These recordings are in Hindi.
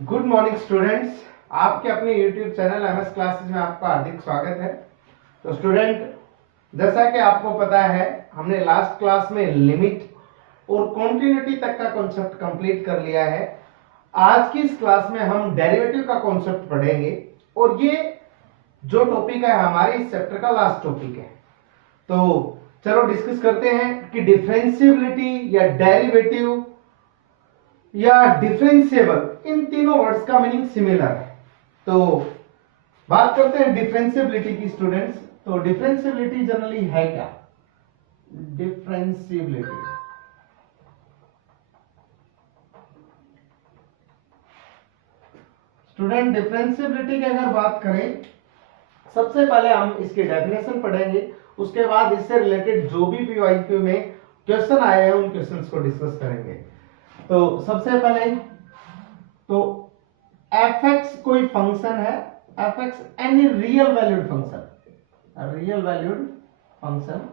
Good morning students. आपके अपने YouTube चैनल एमएस क्लासेस में आपका हार्दिक स्वागत है। तो स्टूडेंट, जैसा कि आपको पता है, हमने लास्ट क्लास में लिमिट और कॉन्टिन्यूटी तक का कॉन्सेप्ट कंप्लीट कर लिया है। आज की इस क्लास में हम डेरिवेटिव का कॉन्सेप्ट पढ़ेंगे और ये जो टॉपिक है हमारे इस चैप्टर का लास्ट टॉपिक है। तो चलो डिस्कस करते हैं कि डिफरेंशिएबिलिटी या डेरिवेटिव या डिफरेंशिएबल, इन तीनों वर्ड्स का मीनिंग सिमिलर है। तो बात करते हैं डिफरेंशिएबिलिटी की स्टूडेंट्स। तो डिफरेंशिएबिलिटी जनरली है क्या? डिफरेंशिएबिलिटी स्टूडेंट, डिफरेंशिएबिलिटी की अगर बात करें, सबसे पहले हम इसकी डेफिनेशन पढ़ेंगे, उसके बाद इससे रिलेटेड जो भी पीवाईक्यू में क्वेश्चन आए हैं उन क्वेश्चंस को डिस्कस करेंगे। तो सबसे पहले तो fx कोई फंक्शन है, fx any real valued function, real valued function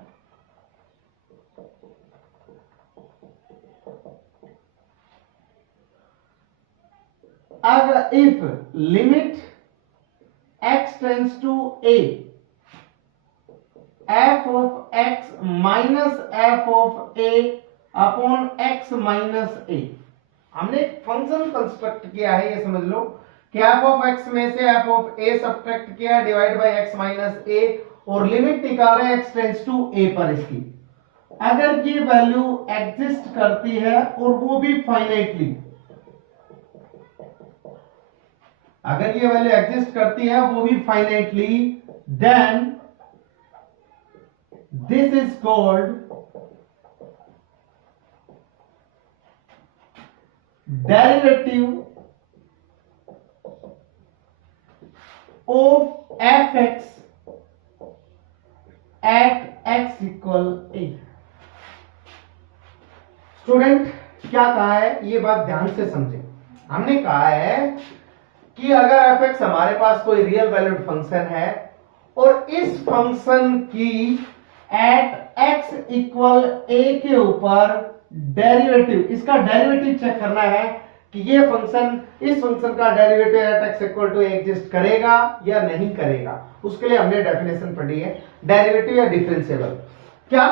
अगर if limit x tends to a f of x minus f of a upon x minus a। हमने एक फंक्शन कंस्ट्रक्ट किया है, ये समझ लो कि f ऑफ x में से f ऑफ a सब्ट्रैक्ट किया divide by x minus a और लिमिट निकाल रहे हैं x टेंड्स टू a पर इसकी। अगर ये वैल्यू एग्जिस्ट करती है और वो भी फाइनाइटली, अगर ये वैल्यू एग्जिस्ट करती है वो भी finitely, then this is called derivative of fx at x equal a। Student, क्या कहा है ये बात ध्यान से समझे। हमने कहा है कि अगर fx हमारे पास कोई रियल वैल्यूड फंक्शन है और इस फंक्शन की एट x इक्वल a के ऊपर डेरिवेटिव, इसका डेरिवेटिव चेक करना है कि ये फंक्शन, इस फंक्शन का derivative at x equal to exist करेगा या नहीं करेगा। उसके लिए हमने डेफिनेशन पढ़ी है डेरिवेटिव या डिफरेंशिएबल। क्या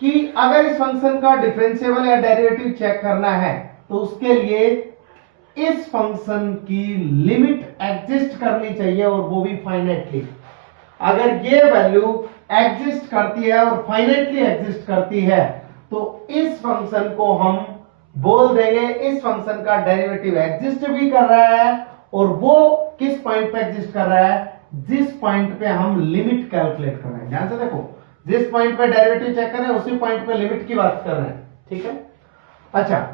कि अगर इस फंक्शन का डिफरेंशिएबल या डेरिवेटिव चेक करना है तो उसके लिए इस फंक्शन की लिमिट एग्जिस्ट करनी चाहिए और वो भी फाइनाइटली। अगर ये वैल्यू एग्जिस्ट करती है और फाइनाइटली एग्जिस्ट करती है तो इस फंक्शन को हम बोल देंगे इस फंक्शन का डेरिवेटिव एग्जिस्ट भी कर रहा है और वो किस पॉइंट पे एग्जिस्ट कर रहा है, जिस पॉइंट पे हम लिमिट कैलकुलेट कर रहे हैं। ध्यान से देखो, जिस पॉइंट पे डेरिवेटिव चेक कर रहे हैं उसी पॉइंट पे लिमिट की बात कर रहे हैं, ठीक है। अच्छा,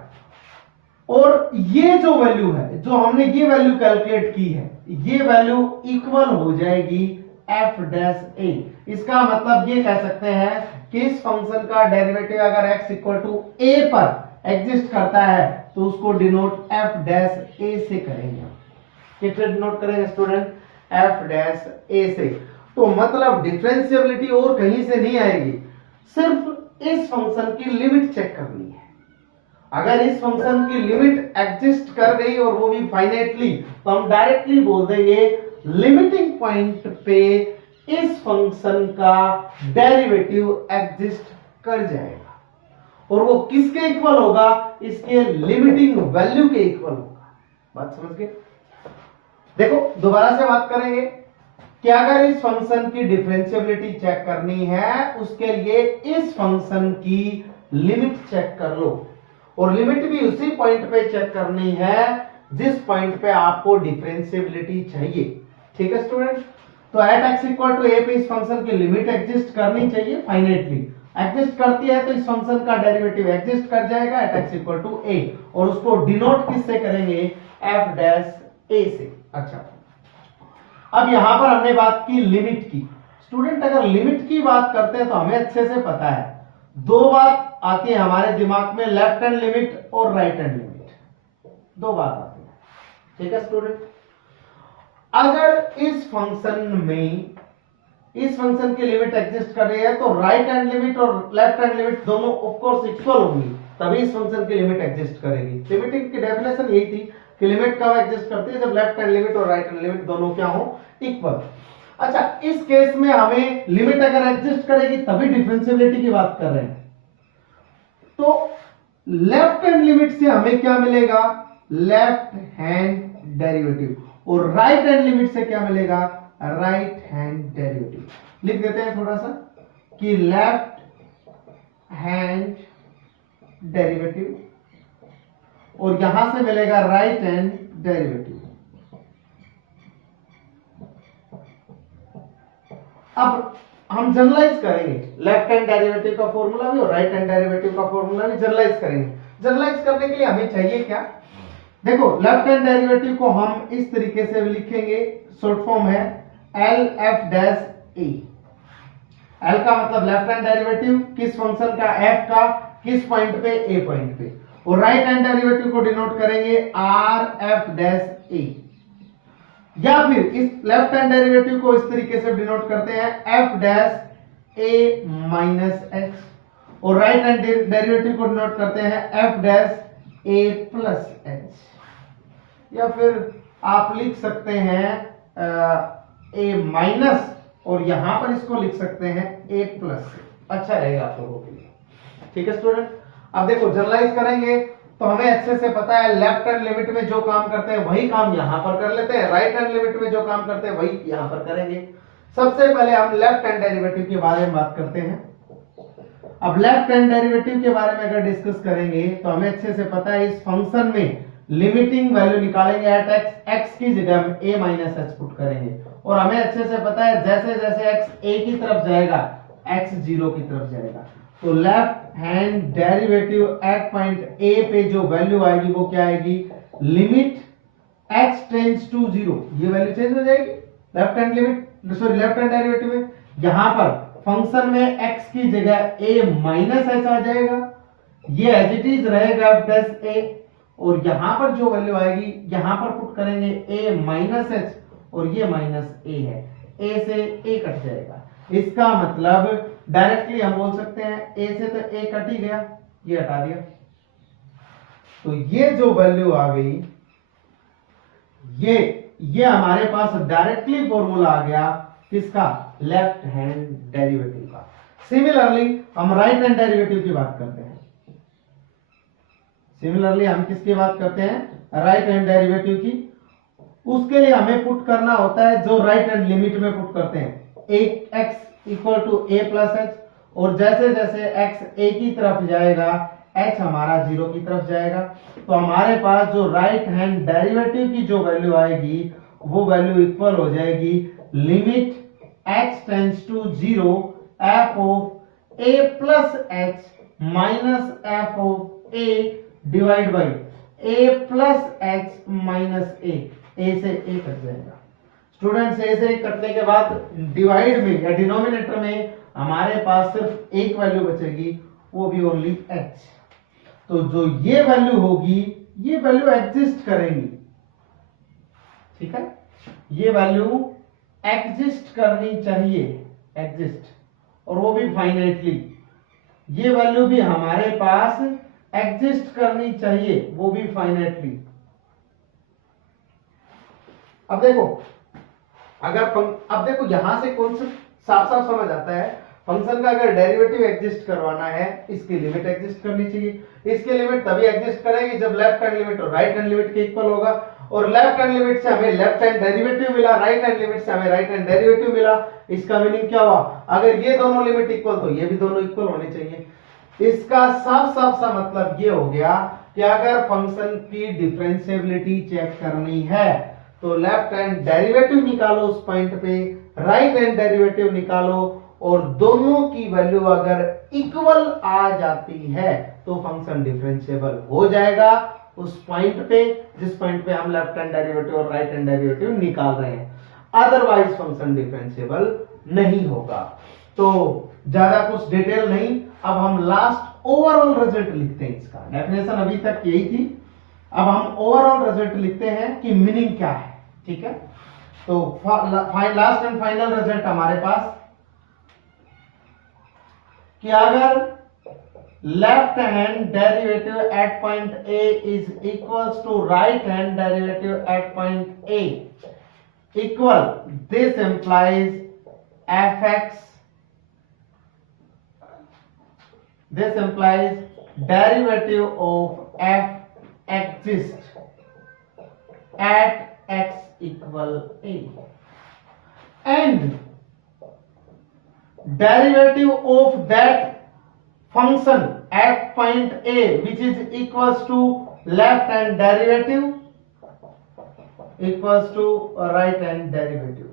और ये जो वैल्यू है, जो हमने ये वैल्यू कैलकुलेट की है, ये वैल्यू इक्वल हो जाएगी f डैश a। इसका मतलब ये कह सकते हैं कि इस फंक्शन का डेरिवेटिव अगर x इक्वल टू a पर एग्जिस्ट करता है तो उसको डिनोट f डैश a से करेंगे। किससे डिनोट करेंगे स्टूडेंट? f डैश a से। तो मतलब डिफरेंशिएबिलिटी और कहीं से नहीं आएगी, सिर्फ इस फंक्शन की लिमिट चेक करनी है। अगर इस फंक्शन की लिमिट एग्जिस्ट कर गई और वो भी फाइनाइटली, तो हम डायरेक्टली बोल देंगे लिमिटिंग पॉइंट पे इस फंक्शन का डेरिवेटिव एग्जिस्ट कर जाएगा और वो किसके इक्वल होगा? इसके लिमिटिंग वैल्यू के इक्वल होगा। बात समझ गए? देखो, दोबारा से बात करेंगे कि अगर इस फंक्शन की डिफरेंशिएबिलिटी चेक करनी है उसके लिए इस फंक्शन की लिमिट चेक कर लो और लिमिट भी उसी पॉइंट पे चेक करनी है जिस पॉइंट पे आपको डिफरेंशिएबिलिटी चाहिए, ठीक है स्टूडेंट। तो at x equal to a पे इस फंक्शन की लिमिट एग्जिस्ट करनी चाहिए, फाइनाइटली एग्जिस्ट करती है तो इस फंक्शन का डेरिवेटिव एग्जिस्ट कर जाएगा at x equal to a और उसको डिनोट किससे करेंगे? f डैश a से। अच्छा, अब यहां पर हमने बात की लिमिट की। स्टूडेंट, अगर लिमिट की बात करते हैं तो हमें अच्छे से पता है दो बात आती है हमारे दिमाग में, लेफ्ट हैंड लिमिट और राइट हैंड लिमिट, दो बात आती है, ठीक है स्टूडेंट। अगर इस फंक्शन में इस फंक्शन की लिमिट एग्जिस्ट कर रही है तो राइट हैंड लिमिट और लेफ्ट हैंड लिमिट दोनों ऑफ कोर्स इक्वल होंगी, तभी इस फंक्शन की लिमिट एग्जिस्ट करेगी। लिमिटिंग की डेफिनेशन यही थी, कि लिमिट कब एग्जिस्ट करती है, जब लेफ्ट हैंड लिमिट और राइट हैंड लिमिट दोनों क्या हो, इक्वल। अच्छा, इस केस में हमें लिमिट अगर एग्जिस्ट करेगी तभी डिफरेंशियबिलिटी की बात कर रहे हैं। तो लेफ्ट हैंड लिमिट से हमें क्या मिलेगा, लेफ्ट हैंड डेरिवेटिव, और राइट हैंड लिमिट से क्या मिलेगा, राइट हैंड डेरिवेटिव। लिख देते हैं थोड़ा सा कि लेफ्ट हैंड डेरिवेटिव, और यहां से मिलेगा राइट हैंड डेरिवेटिव। अब हम जनरलाइज करेंगे, लेफ्ट हैंड डेरिवेटिव का फॉर्मूला भी और राइट हैंड डेरिवेटिव का फॉर्मूला भी जनरलाइज करेंगे। जनरलाइज करने के लिए हमें चाहिए क्या, देखो लेफ्ट हैंड डेरिवेटिव को हम इस तरीके से लिखेंगे, शॉर्ट फॉर्म है एल एफ डैश ए। एल का मतलब लेफ्ट हैंड डेरिवेटिव किस फंक्शन का, एफ का किस पॉइंट पे, ए पॉइंट पे, और राइट हैंड डेरिवेटिव को डिनोट करेंगे आर एफ डैश ए, या फिर इस लेफ्ट हैंड डेरिवेटिव को इस तरीके से डिनोट करते हैं एफ डैश ए माइनस एक्स, और राइट हैंड डेरिवेटिव को डिनोट करते हैं एफ डैश ए प्लस एच, या फिर आप लिख सकते हैं ए माइनस और यहां पर इसको लिख सकते हैं ए प्लस, अच्छा रहेगा आप लोगों के लिए। ठीक है स्टूडेंट, अब देखो जनरलाइज करेंगे तो हमें अच्छे से पता है लेफ्ट हैंड लिमिट में जो काम करते हैं वही काम यहां पर कर लेते हैं, राइट हैंड लिमिट में जो काम करते हैं वही यहां पर करेंगे। सबसे पहले हम लेफ्ट हैंड डेरिवेटिव के बारे में बात करते हैं। अब लेफ्ट हैंड डेरिवेटिव के बारे में अगर डिस्कस करेंगे तो हमें अच्छे से पता है इस फंक्शन में लिमिटिंग वैल्यू निकालेंगे एट एक्स, एक्स की जगह हम ए माइनस एच पुट करेंगे, और हमें अच्छे से पता है जैसे जैसे एक्स ए की तरफ जाएगा एक्स जीरो की तरफ जाएगा। तो left hand derivative at point A पे जो वैल्यू आएगी वो क्या आएगी, limit x tends to zero, ये वैल्यू चेंज हो जाएगी left hand limit, sorry left hand derivative में। यहां पर फंक्शन में x की जगह a माइनस एच आ जाएगा, ये एज इट इज रहेगा प्लस a, और यहां पर जो वैल्यू आएगी यहां पर पुट करेंगे a माइनस एच, और ये माइनस a है, a से a कट जाएगा। इसका मतलब डायरेक्टली हम बोल सकते हैं a से तो a कट ही गया, ये हटा दिया, तो ये जो वैल्यू आ गई ये हमारे पास डायरेक्टली फॉर्मूला आ गया किसका, लेफ्ट हैंड डेरिवेटिव का। सिमिलरली हम राइट हैंड डेरिवेटिव की बात करते हैं। सिमिलरली हम किसकी बात करते हैं, राइट हैंड डेरिवेटिव की। उसके लिए हमें पुट करना होता है जो राइट हैंड लिमिट में पुट करते हैं, x equal to A plus H, और जैसे जैसे x a की तरफ जाएगा h हमारा जीरो की तरफ जाएगा। तो हमारे पास जो राइट हैंड डेरिवेटिव की जो वैल्यू आएगी वो वैल्यू इक्वल हो जाएगी limit x tends to zero f of a plus H minus f of a divide by a plus H minus a से a कट जाएगा। स्टूडेंट्स a से कटने के बाद डिवाइड में या डिनोमिनेटर में हमारे पास सिर्फ एक वैल्यू बचेगी, वो भी ओनली h। तो जो ये वैल्यू होगी ये वैल्यू एग्जिस्ट करेंगी, ठीक है, ये वैल्यू एग्जिस्ट करनी चाहिए, एग्जिस्ट, और वो भी फाइनाइटली। ये वैल्यू भी हमारे पास एग्जिस्ट करनी चाहिए, वो भी फाइनाइटली। अब देखो अब देखो यहां से कॉन्सेप्ट साफ साफ समझ आता है। फंक्शन का अगर डेरिवेटिव एग्जिस्ट करवाना है इसकी लिमिट एग्जिस्ट करनी चाहिए। इसकी लिमिट तभी एग्जिस्ट करेगी जब लेफ्ट हैंड लिमिट और राइट हैंड लिमिट के इक्वल होगा, और लेफ्ट हैंड लिमिट से हमें लेफ्ट हैंड डेरिवेटिव मिला, राइट हैंड लिमिट से हमें राइट हैंड डेरिवेटिव मिला। इसका मीनिंग क्या हुआ, अगर ये दोनों लिमिट इक्वल तो ये भी दोनों इक्वल होने चाहिए। इसका साफ साफ सा मतलब ये हो गया कि अगर फंक्शन की डिफरेंशिएबिलिटी चेक करनी है तो लेफ्ट हैंड डेरिवेटिव निकालो उस पॉइंट पे, राइट हैंड डेरिवेटिव निकालो, और दोनों की वैल्यू अगर इक्वल आ जाती है तो फंक्शन डिफरेंशिएबल हो जाएगा उस पॉइंट पे जिस पॉइंट पे हम लेफ्ट हैंड डेरिवेटिव और राइट हैंड डेरिवेटिव निकाल रहे हैं, अदरवाइज फंक्शन डिफरेंशिएबल नहीं होगा। तो ज्यादा कुछ डिटेल नहीं, अब हम लास्ट ओवरऑल रिजल्ट लिखते हैं। इसका डेफिनेशन अभी तक यही थी, अब हम ओवरऑल रिजल्ट लिखते हैं कि मीनिंग क्या है, ठीक है। तो लास्ट एंड फाइनल रिजल्ट हमारे पास कि अगर left hand derivative at point A is equals to right hand derivative at point A equal, this implies fx, this implies derivative of f exists at x equal a and derivative of that function at point a which is equals to left hand derivative equals to right hand derivative.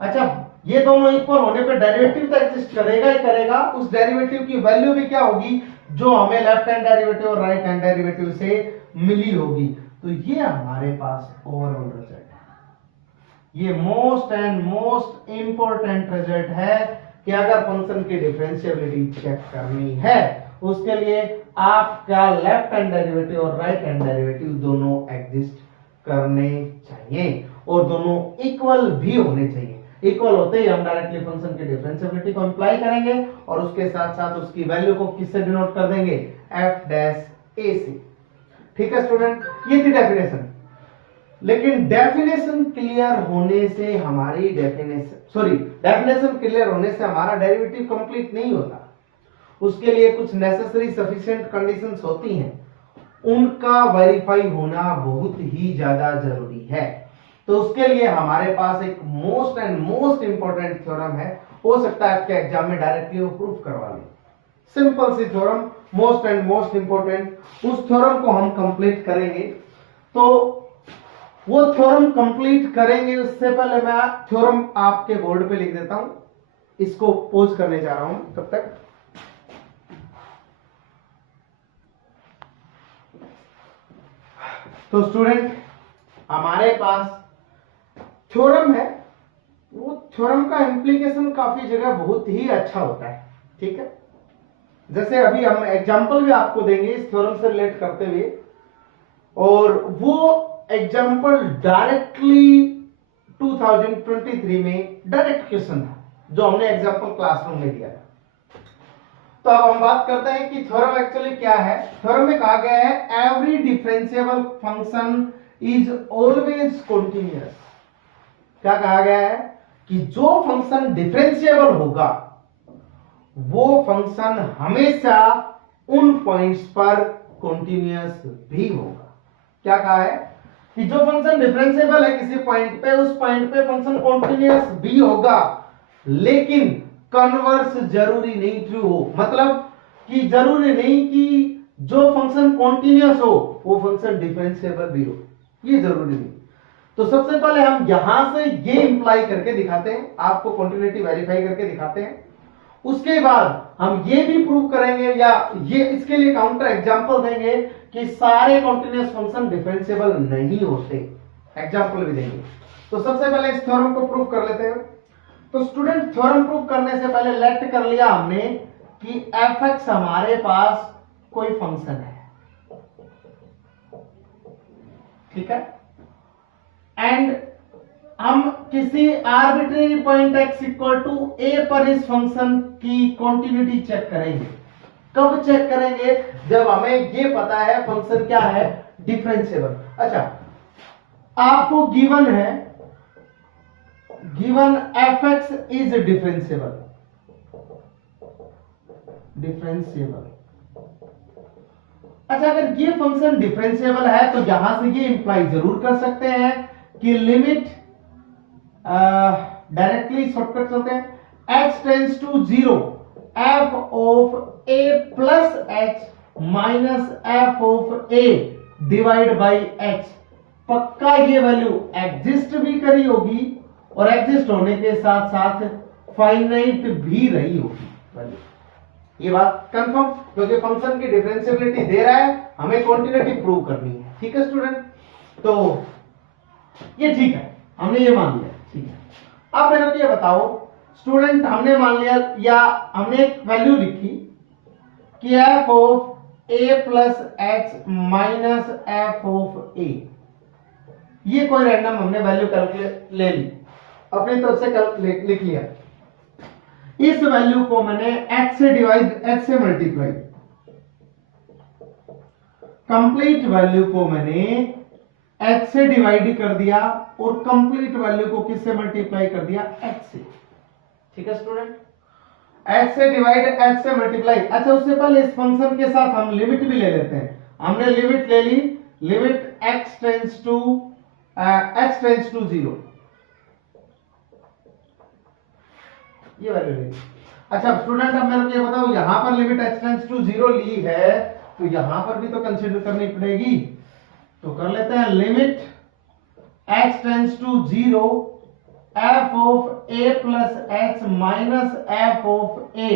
अच्छा, ये दोनों इक्वल होने पे डेरिवेटिव तो एग्जिस्ट करेगा ही करेगा, उस डेरिवेटिव की वैल्यू भी क्या होगी, जो हमें लेफ्ट हैंड डेरिवेटिव और राइट हैंड डेरिवेटिव से मिली होगी। तो ये हमारे पास ओवरऑल रिजल्ट है। ये most and most important result है कि अगर फंक्शन की डिफरेंशिएबिलिटी चेक करनी है, उसके लिए आपका लेफ्ट हैंड डेरिवेटिव और राइट हैंड डेरिवेटिव दोनों एग्जिस्ट करने चाहिए और दोनों इक्वल भी होने चाहिए। इक्वल होते ही हम डायरेक्टली फंक्शन की डिफरेंशिएबिलिटी को इंप्लाई करेंगे और उसके साथ साथ उसकी वैल्यू को किससे डिनोट कर देंगे, f डैश a से। ठीक है स्टूडेंट, ये थी डेफिनेशन। लेकिन डेफिनेशन क्लियर होने से हमारी डेफिनेशन क्लियर होने से हमारा डेरिवेटिव कंप्लीट नहीं होता। उसके लिए कुछ नेसेसरी सफिशिएंट कंडीशंस होती हैं, उनका वेरीफाई होना बहुत ही ज्यादा जरूरी है। तो उसके लिए हमारे पास एक most and most important theorem है, हो सकता है आपके एग्जाम में डायरेक्टली वो प्रूफ करवा लें। सिंपल सी theorem, most and most important, उस थ्योरम को हम कंप्लीट करेंगे। तो वो थ्योरम कंप्लीट करेंगे उससे पहले मैं थ्योरम आपके बोर्ड पे लिख देता हूं, इसको पोज करने जा रहा हूं तब तक। तो स्टूडेंट, हमारे पास थ्योरम है, वो थ्योरम का इंप्लीकेशन काफी जगह बहुत ही अच्छा होता है। ठीक है, जैसे अभी हम एग्जांपल भी आपको देंगे इस थ्योरम से रिलेट करते हुए, और वो एग्जांपल डायरेक्टली 2023 में डायरेक्ट क्वेश्चन था जो हमने एग्जांपल क्लासरूम में दिया था। तो अब हम बात करते हैं कि थ्योरम एक्चुअली क्या है। थ्योरम में कहा गया है every differentiable function is always continuous. क्या कहा गया है कि जो फंक्शन डिफरेंशिएबल होगा वो फंक्शन हमेशा उन पॉइंट्स पर कॉन्टिन्यूअस भी होगा। क्या कहा है कि जो फंक्शन डिफरेंशिएबल है किसी पॉइंट पे, उस पॉइंट पे फंक्शन कॉन्टिन्यूअस भी होगा, लेकिन कन्वर्स जरूरी नहीं ट्रू हो। मतलब कि जरूरी नहीं कि जो फंक्शन कॉन्टिन्यूअस हो वो फंक्शन डिफरेंशिएबल भी हो, ये जरूरी नहीं। तो सबसे पहले हम यहां से ये इंप्लाई करके दिखाते हैं, आपको कॉन्टिन्यूटी वेरीफाई करके दिखाते हैं। उसके बाद हम ये भी प्रूव करेंगे या ये इसके लिए काउंटर एग्जांपल देंगे कि सारे कॉन्टिन्यूअस फंक्शन डिफरेंशिएबल नहीं होते, एग्जांपल भी देंगे। तो सबसे पहले इस थ्योरम को प्रूव कर लेते हैं। तो स्टूडेंट, थ्योरम प्रूव करने से पहले लेट कर लिया हमने कि fx हमारे पास कोई फंक्शन है, ठीक है, एंड हम किसी arbitrary point x equal to a पर इस फंक्शन की कॉन्टिन्यूटी चेक करेंगे। कब चेक करेंगे? जब हमें ये पता है फंक्शन क्या है, डिफरेंशिएबल। अच्छा, आपको गिवन है, गिवन fx इज डिफरेंशिएबल, अच्छा, अगर ये फंक्शन डिफरेंशिएबल है तो यहां से ये इंप्लाई जरूर कर सकते हैं कि लिमिट डायरेक्टली शॉर्टकट चलते हैं, x tends to 0 f of a plus h minus f of a divide by h। पक्का ये वैल्यू एग्जिस्ट भी करी होगी और एग्जिस्ट होने के साथ साथ फाइनाइट भी रही होगी वैल्यू। ये बात कंफर्म, क्योंकि फंक्शन की डिफरेंशिएबिलिटी दे रहा है, हमें क्वांटिटी प्रूव करनी है। ठीक है स्टूडेंट, तो ये ठीक है, हमने ये मान लिया, ठीक है। अब मेरे को ये बताओ स्टूडेंट, हमने मान लिया या हमने एक वैल्यू लिखी कि f of a plus h minus f of a, ये कोई रैंडम हमने वैल्यू कैलकुलेट ले ली, अपनी तरफ से लिख लिया। इस वैल्यू को मैंने h से डिवाइड, h से मल्टीप्लाई, कंप्लीट वैल्यू को मैंने h से डिवाइड कर दिया और कंप्लीट वैल्यू को किससे मल्टीप्लाई कर दिया, h से। ठीक है स्टूडेंट, h से डिवाइड h से मल्टीप्लाई। अच्छा उससे पहले इस फंक्शन के साथ हम लिमिट भी ले लेते हैं। हमने लिमिट ले ली, लिमिट x टेंड्स टू 0, ये वैल्यू ले ली। अच्छा स्टूडेंट अब मेरे को ये बताओ, यहां पर लिमिट x टेंड्स टू 0 ली है तो यहां पर भी तो कंसीडर करनी पड़ेगी। तो कर लेते हैं limit x tends to 0 f of a plus h minus f of a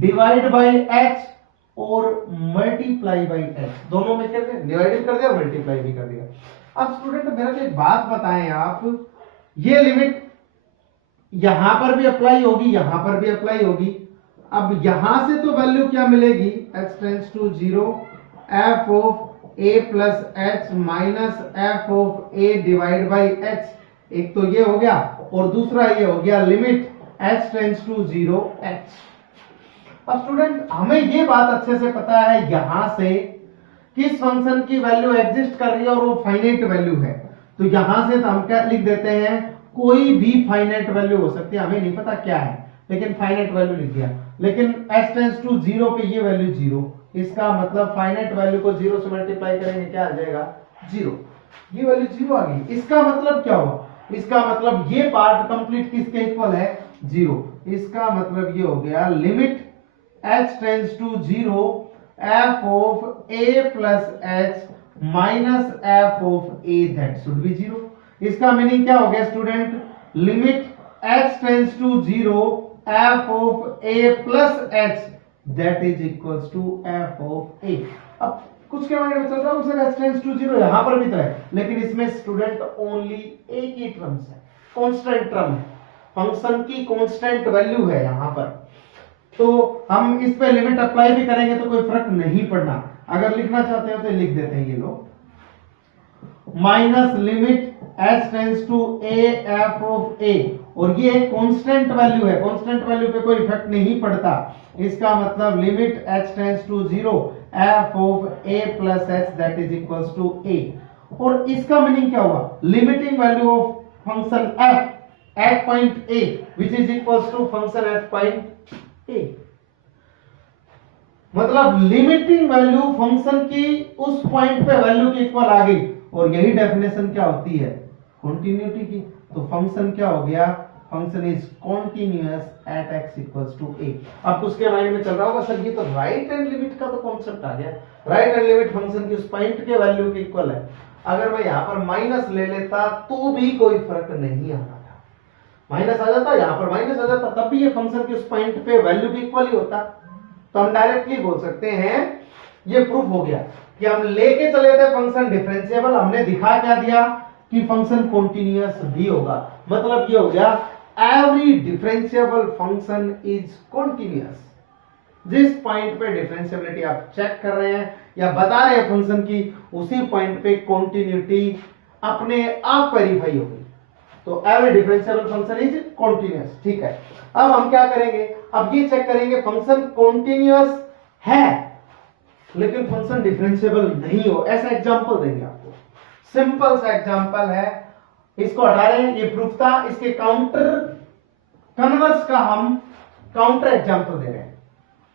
divide by h और मल्टीप्लाई बाई h। दोनों में कर दिया, डिवाइड कर दिया और मल्टीप्लाई भी कर दिया। अब स्टूडेंट मेरे को एक बात बताएं आप, ये लिमिट यहां पर भी अप्लाई होगी, यहां पर भी अप्लाई होगी। अब यहां से तो वैल्यू क्या मिलेगी, x tends to 0 f of a plus h minus f of a divide by h। एक तो ये हो गया और दूसरा ये हो गया limit h tends to 0 h। अब स्टूडेंट हमें ये बात अच्छे से पता है यहां से किस फंक्शन की वैल्यू एग्जिस्ट कर रही है और वो फाइनाइट वैल्यू है। तो यहां से तो हम क्या लिख देते हैं, कोई भी फाइनाइट वैल्यू हो सकती है, हमें नहीं पता क्या है लेकिन फाइनाइट वैल्यू लिख दिया। लेकिन h टेंड्स टू 0 पे ये वैल्यू 0, इसका मतलब फाइनाइट वैल्यू को 0 से मल्टीप्लाई करेंगे क्या आ जाएगा 0, ये वैल्यू 0 आ गई। इसका मतलब क्या हुआ, इसका मतलब ये पार्ट कंप्लीट किसके इक्वल है 0। इसका मतलब ये हो गया limit h tends to 0 f of a plus h minus f of a that should be 0। इसका मीनिंग क्या हो गया student, limit h tends to 0 f of a plus h that is equals to f of a। अब कुछ के माइंड में चल रहा है सर h टेंड्स टू 0 यहां पर भी तो है, लेकिन इसमें स्टूडेंट ओनली एक ही टर्म्स है, कांस्टेंट टर्म है, फंक्शन की कांस्टेंट वैल्यू है यहां पर। तो हम इस पे लिमिट अप्लाई भी करेंगे तो कोई फर्क नहीं पड़ना। अगर लिखना चाहते हो तो लिख देते हैं ये लोग, minus limit h tends to a f of a, और ये एक कांस्टेंट वैल्यू है, कांस्टेंट वैल्यू पे कोई इफेक्ट नहीं पड़ता। इसका मतलब limit h tends to 0 f of a plus h that is equals to a। और इसका मीनिंग क्या हुआ, limiting value of function f at point a which is equals to function at point a। मतलब लिमिटिंग वैल्यू फंक्शन की उस पॉइंट पे वैल्यू की इक्वल आ गई, और यही डेफिनेशन क्या होती है, कंटिन्यूटी की। तो फंक्शन क्या हो गया, function is continuous at x equals to a। अब उसके माइंड में चल रहा होगा सर ये तो राइट हैंड लिमिट का तो कॉन्सेप्ट आ गया, राइट हैंड लिमिट फंक्शन की उस पॉइंट के वैल्यू के इक्वल है। अगर मैं यहां पर माइनस ले लेता तो भी कोई फर्क नहीं आता था, माइनस आ जाता, यहां पर माइनस आ जाता, तब भी ये फंक्शन की उस पॉइंट पे वैल्यू भी इक्वल ही होता। तो हम डायरेक्टली बोल सकते हैं ये प्रूफ हो गया कि हम लेके चले थे फंक्शन डिफरेंशिएबल, हमने दिखा क्या दिया कि फंक्शन कॉन्टिन्यूअस भी होगा। मतलब ये हो गया every differentiable function is continuous. जिस पॉइंट पे डिफरेंशिएबिलिटी आप चेक कर रहे हैं या बता रहे हैं फंक्शन की, उसी पॉइंट पे कॉन्टिन्यूटी अपने आप वेरीफाई होगी। तो every differentiable function is continuous. ठीक है, अब हम क्या करेंगे, अब ये चेक करेंगे फंक्शन कॉन्टिन्यूअस है लेकिन फंक्शन डिफरेंशिएबल नहीं हो, ऐसा एग्जांपल देंगे आपको। सिंपल सा एग्जांपल है, इसको हटा रहे हैं, ये प्रूफ था, इसके काउंटर कन्वर्स का हम काउंटर एग्जांपल दे रहे हैं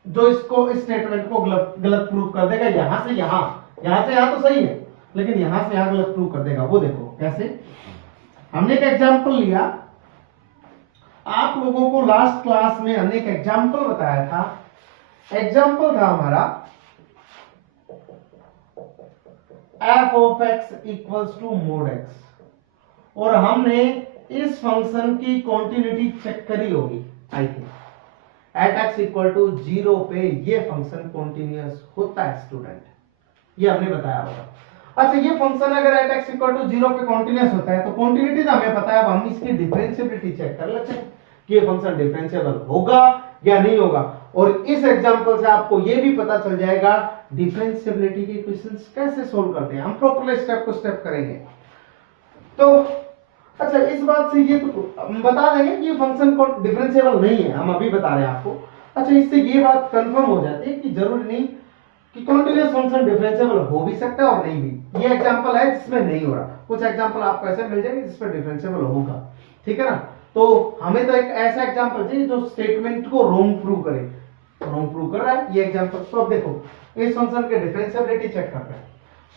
जो इसको इस स्टेटमेंट को गलत प्रूफ कर देगा। यहां से यहां तो सही है लेकिन यहां से यहां गलत प्रूफ कर देगा। वो देखो कैसे, हमने एक एग्जांपल लिया, आप लोगों को लास्ट क्लास में हमने एक एग्जांपल बताया था। एग्जांपल था हमारा f of x equals to mod x, और हमने इस फंक्शन की कॉन्टिन्यूटी चेक करी होगी I think. At x equal to 0 पे ये फंक्शन कॉन्टिन्यूअस होता है स्टूडेंट, ये हमने बताया होगा। अच्छा ये फंक्शन अगर एट x इक्वल टू 0 पे कॉन्टिन्यूअस होता है तो कॉन्टिन्यूटी तो हमें पता है, अब हम इसकी डिफरेंशिएबिलिटी चेक कर लेते हैं कि ये फंक्शन डिफरेंशिएबल होगा या नहीं होगा। और इस एग्जांपल से आपको ये भी पता चल जाएगा डिफरेंशिएबिलिटी के क्वेश्चंस कैसे सोल्व करते हैं। हम प्रॉपर्ली स्टेप को स्टेप करेंगे। तो अच्छा इस बात से ये तो हम बता देंगे कि ये फंक्शन को डिफरेंशिएबल नहीं है, हम अभी बता रहे हैं आपको। अच्छा इससे ये बात कंफर्म हो जाती है कि जरूरी नहीं कि कॉन्टिन्यूअस फंक्शन डिफरेंशिएबल हो भी सकता है और नहीं भी। ये एग्जांपल है जिसमें नहीं हो रहा, कुछ एग्जांपल आपको ऐसे मिल जाएंगे जिसमें डिफरेंशिएबल होगा, ठीक है ना। तो हमें तो एक ऐसा एग्जांपल चाहिए जो स्टेटमेंट को रॉन्ग प्रूव करे, रॉन्ग प्रूव कर रहा है ये एग्जांपल। तो अब देखो इस फंक्शन के डिफरेंशिएबिलिटी चेक करते हैं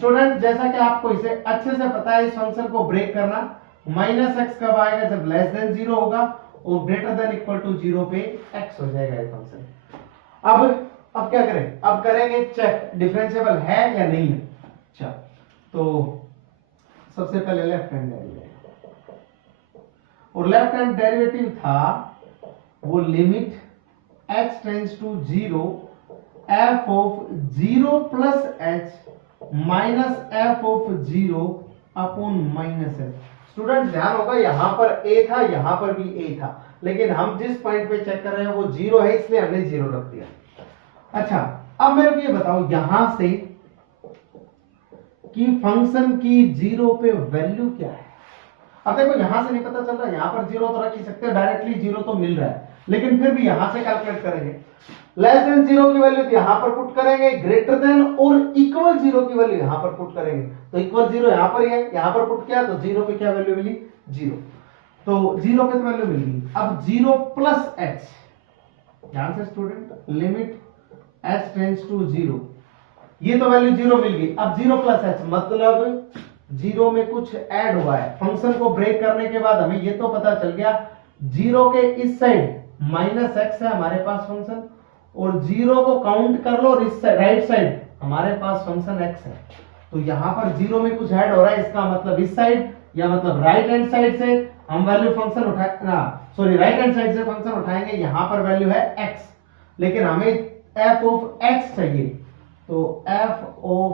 स्टूडेंट। जैसा कि आपको इसे अच्छे से पता है, इस फंक्शन को ब्रेक करना -x कब आएगा, जब लेस देन 0 होगा और ग्रेटर देन इक्वल टू 0 पे x हो जाएगा ये फंक्शन। अब क्या करें, अब करेंगे चेक डिफरेंशिएबल है या नहीं है। अच्छा तो सबसे पहले लेफ्ट हैंड डेरिवेटिव, और लेफ्ट हैंड डेरिवेटिव था वो limit x tends to 0 f of 0 plus h minus f of 0 upon minus h। Student ध्यान होगा यहां पर a था, यहां पर भी a था, लेकिन हम जिस पॉइंट पे चेक कर रहे हैं वो 0 है, इसलिए हमने 0 रख दिया। अच्छा अब मेरे को ये बताओ यहां से कि फंक्शन की 0 पे वैल्यू क्या है। अब देखो यहां से नहीं पता चल रहा, यहां पर 0 तो रख ही सकते हैं, डायरेक्टली 0 तो मिल रहा है, लेकिन फिर भी यहां से कैलकुलेट करेंगे। लेस देन 0 की वैल्यू यहां पर पुट करेंगे, ग्रेटर देन और इक्वल 0 की वैल्यू यहां पर पुट करेंगे। तो इक्वल 0 यहां पर ही है, यहां पर पुट किया तो 0 पे क्या वैल्यू मिली 0, तो 0 पे तो वैल्यू मिल गई। अब 0 प्लस h, ध्यान से student, limit h tends to 0, ये तो वैल्यू 0 मिल गई। अब 0 प्लस h मतलब 0 में कुछ ऐड हुआ है। फंक्शन को ब्रेक करने के बाद हमें ये तो पता चल गया 0 के इस साइड माइनस x है हमारे पास फंक्शन, और 0 को काउंट कर लो और इस राइट साइड हमारे पास फंक्शन x है। तो यहां पर 0 में कुछ ऐड हो रहा है, इसका मतलब इस साइड या मतलब राइट हैंड साइड से हम value function right hand side से फंक्शन उठाएंगे, यहां पर वैल्यू है x, लेकिन हमें f ऑफ x चाहिए, तो f ऑफ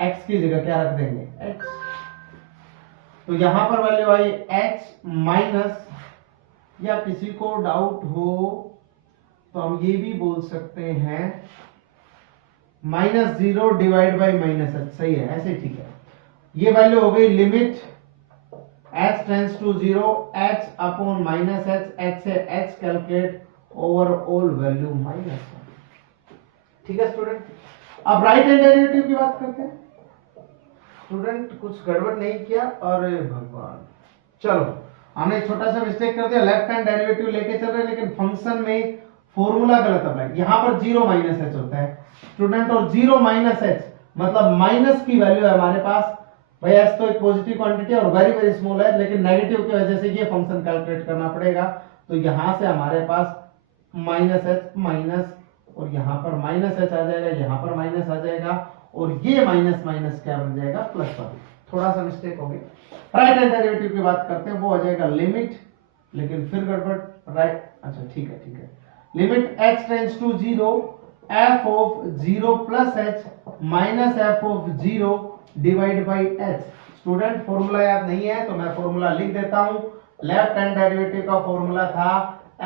x की जगह क्या रख देंगे x। तो यहां पर वैल्यू आई h माइनस, या किसी को डाउट हो तो हम ये भी बोल सकते हैं -0 डिवाइड बाई -h, सही है, ऐसे ठीक है। ये वैल्यू हो गई limit h tends to 0 h upon minus h से h calculate overall value -1, ठीक है स्टूडेंट। अब राइट हैंड डेरिवेटिव की बात करते हैं। स्टूडेंट कुछ गड़बड़ नहीं किया, अरे भगवान, चलो हमने छोटा सा मिस्टेक कर दिया, लेफ्ट हैंड डेरिवेटिव लेके चल रहे, लेकिन फंक्शन में फॉर्मूला गलत अप्लाई। यहां पर 0 माइनस h होता है स्टूडेंट, और 0 माइनस h मतलब माइनस की वैल्यू है हमारे पास। भाई h तो एक पॉजिटिव क्वांटिटी और वेरी वेरी स्मॉल है, लेकिन नेगेटिव की वजह से ये फंक्शन कैलकुलेट करना पड़ेगा। तो यहां से हमारे पास माइनस h माइनस, और यहां पर माइनस h आ जाएगा, यहां पर माइनस आ जाएगा, और ये माइनस माइनस क्या बन जाएगा प्लस वाला। थोड़ा सा मिस्टेक हो गया। राइट हैंड डेरिवेटिव की बात करते हैं, वो आ जाएगा लिमिट, लेकिन फिर गड़बड़, राइट, अच्छा ठीक है, limit h tends to 0 f of 0 plus h minus f of 0 divide by h। Student formula याद नहीं है तो मैं फॉर्मूला लिख देता हूं। लेफ्ट हैंड डेरिवेटिव का फॉर्मूला था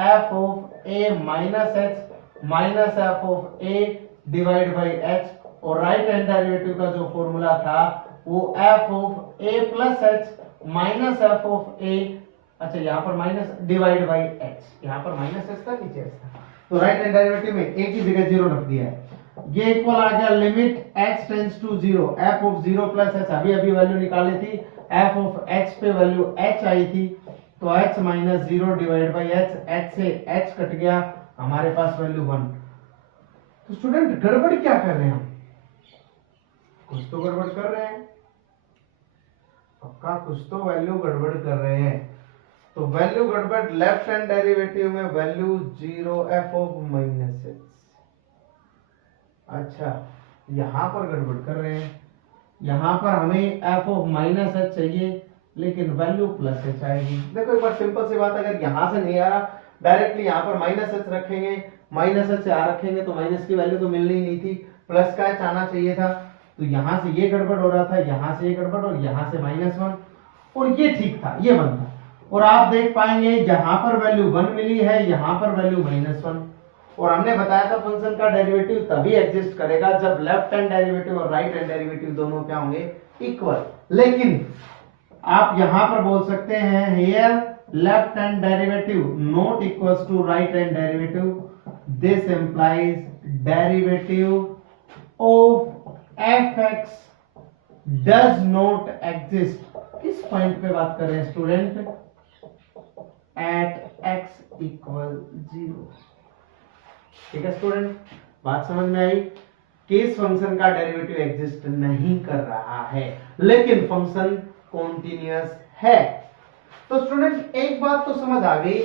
f of a minus h minus f of a divide by h, और राइट हैंड डेरिवेटिव का जो फॉर्मूला था वो f of a plus h minus f of a, अच्छा यहाँ पर माइनस डिवाइड बाई h, यहाँ पर माइनस h था, नीचे h था, तो राइट हैंड डेरिवेटिव में a की जगह 0 रख दिया है। ये इक्वल आ गया limit h tends to 0 f of 0 plus h, अभी वैल्यू निकाली थी, f ऑफ h पे वैल्यू h आई थी, तो h minus 0 divide by h से h कट गया, हमारे पास वैल्यू 1। तो स्टूडेंट गड़बड़ क्या कर रहे हैं हम, कुछ तो गड़बड़ कर रहे हैं, पक्का कुछ तो वैल्यू गड़बड़ कर रहे हैं। तो वैल्यू गड़बड़, लेफ्ट हैंड डेरिवेटिव में value 0 f of minus h, अच्छा यहां पर गड़बड़ कर रहे हैं, यहां पर हमें f ऑफ माइनस h चाहिए, लेकिन वैल्यू प्लस h आएगी। देखो एक बार सिंपल सी बात, अगर यहां से नहीं आ रहा, डायरेक्टली यहां पर माइनस h रखेंगे, माइनस h से आ रखेंगे तो माइनस की वैल्यू तो मिलनी ही नहीं थी, प्लस का h आना चाहिए था। तो यहां से ये गड़बड़ हो रहा था, यहां से ये गड़बड़, और यहां से -1, और ये ठीक था, ये बनता। और आप देख पाएंगे यहां पर वैल्यू 1 मिली है, यहां पर वैल्यू -1, और हमने बताया था फंक्शन का डेरिवेटिव तभी एग्जिस्ट करेगा जब लेफ्ट हैंड डेरिवेटिव और राइट हैंड डेरिवेटिव दोनों क्या होंगे इक्वल। लेकिन आप यहां पर बोल सकते हैं here left hand derivative not equals to right hand derivative, this implies derivative of F X does not exist, किस पॉइंट पे बात कर रहे हैं स्टूडेंट, एट एक्स इक्वल 0। ठीक है स्टूडेंट, बात समझ में आई कि इस फंक्शन का डेरिवेटिव एग्जिस्ट नहीं कर रहा है लेकिन फंक्शन कॉन्टिन्यूअस है। तो स्टूडेंट एक बात तो समझ आ गई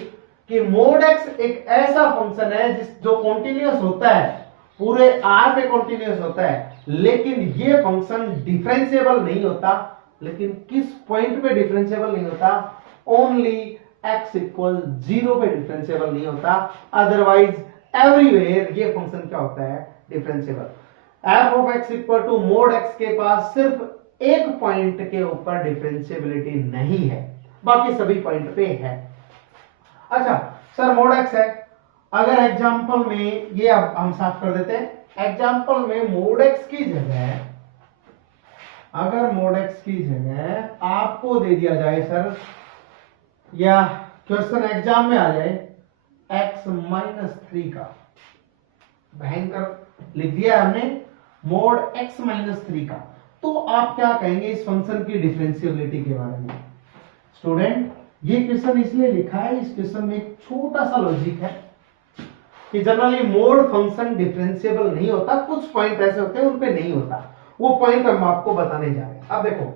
कि मोड एक्स एक ऐसा फंक्शन है जो कॉन्टिन्यूअस होता है, पूरे आर पे कॉन्टिन्यूअस होता है, लेकिन ये फंक्शन डिफरेंशिएबल नहीं होता। लेकिन किस पॉइंट पे डिफरेंशिएबल नहीं होता, ओनली x इक्वल 0 पे डिफरेंशिएबल नहीं होता, अदरवाइज एवरीवेयर ये फंक्शन क्या होता है, differentiable. f of x equal to mod x के पास सिर्फ एक पॉइंट के ऊपर डिफरेंशिएबिलिटी नहीं है, बाकी सभी पॉइंट पे है। अच्छा सर मोड x है, अगर एग्जांपल में ये अब हम साफ कर देते हैं, एग्जांपल में मोड x की जगह, अगर मोड x की जगह आपको दे दिया जाए सर, या क्वेश्चन एग्जाम में आ जाए x माइनस 3 का, भयंकर लिख दिया हमने मोड x माइनस 3 का, तो आप क्या कहेंगे इस फंक्शन की डिफरेंशिएबिलिटी के बारे में। स्टूडेंट ये क्वेश्चन इसलिए लिखा है, इस क्वेश्चन में एक छोटा सा लॉजिक है कि जनरली मोड फंक्शन डिफरेंशिएबल नहीं होता, कुछ पॉइंट ऐसे होते हैं उन पे नहीं होता, वो पॉइंट हम आपको बताने जा रहे हैं। अब देखो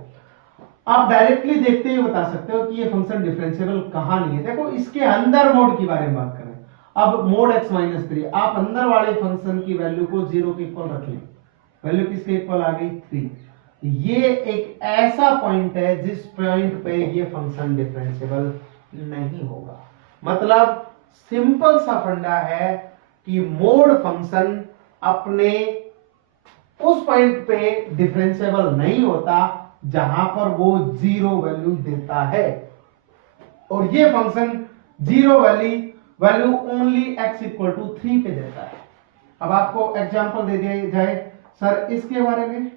आप डायरेक्टली देखते ही बता सकते हो कि ये फंक्शन डिफरेंशिएबल कहां नहीं है। देखो इसके अंदर मोड की बारे में बात करें, अब मोड x माइनस 3, आप अंदर वाले फंक्शन की वैल्यू को 0 के इक्वल रख लें, वैल्यू किसके इक्वल आ गई 3। ये एक ऐसा पॉइंट है जिस पॉइंट पे ये फंक्शन डिफरेंशिएबल नहीं होगा। मतलब सिंपल सा फंडा है कि मोड फंक्शन अपने उस पॉइंट पे डिफरेंशिएबल नहीं होता जहां पर वो 0 वैल्यू देता है, और ये function 0 value only x equal to 3 पे देता है। अब आपको एग्जांपल दे दिया जाए सर इसके बारे में,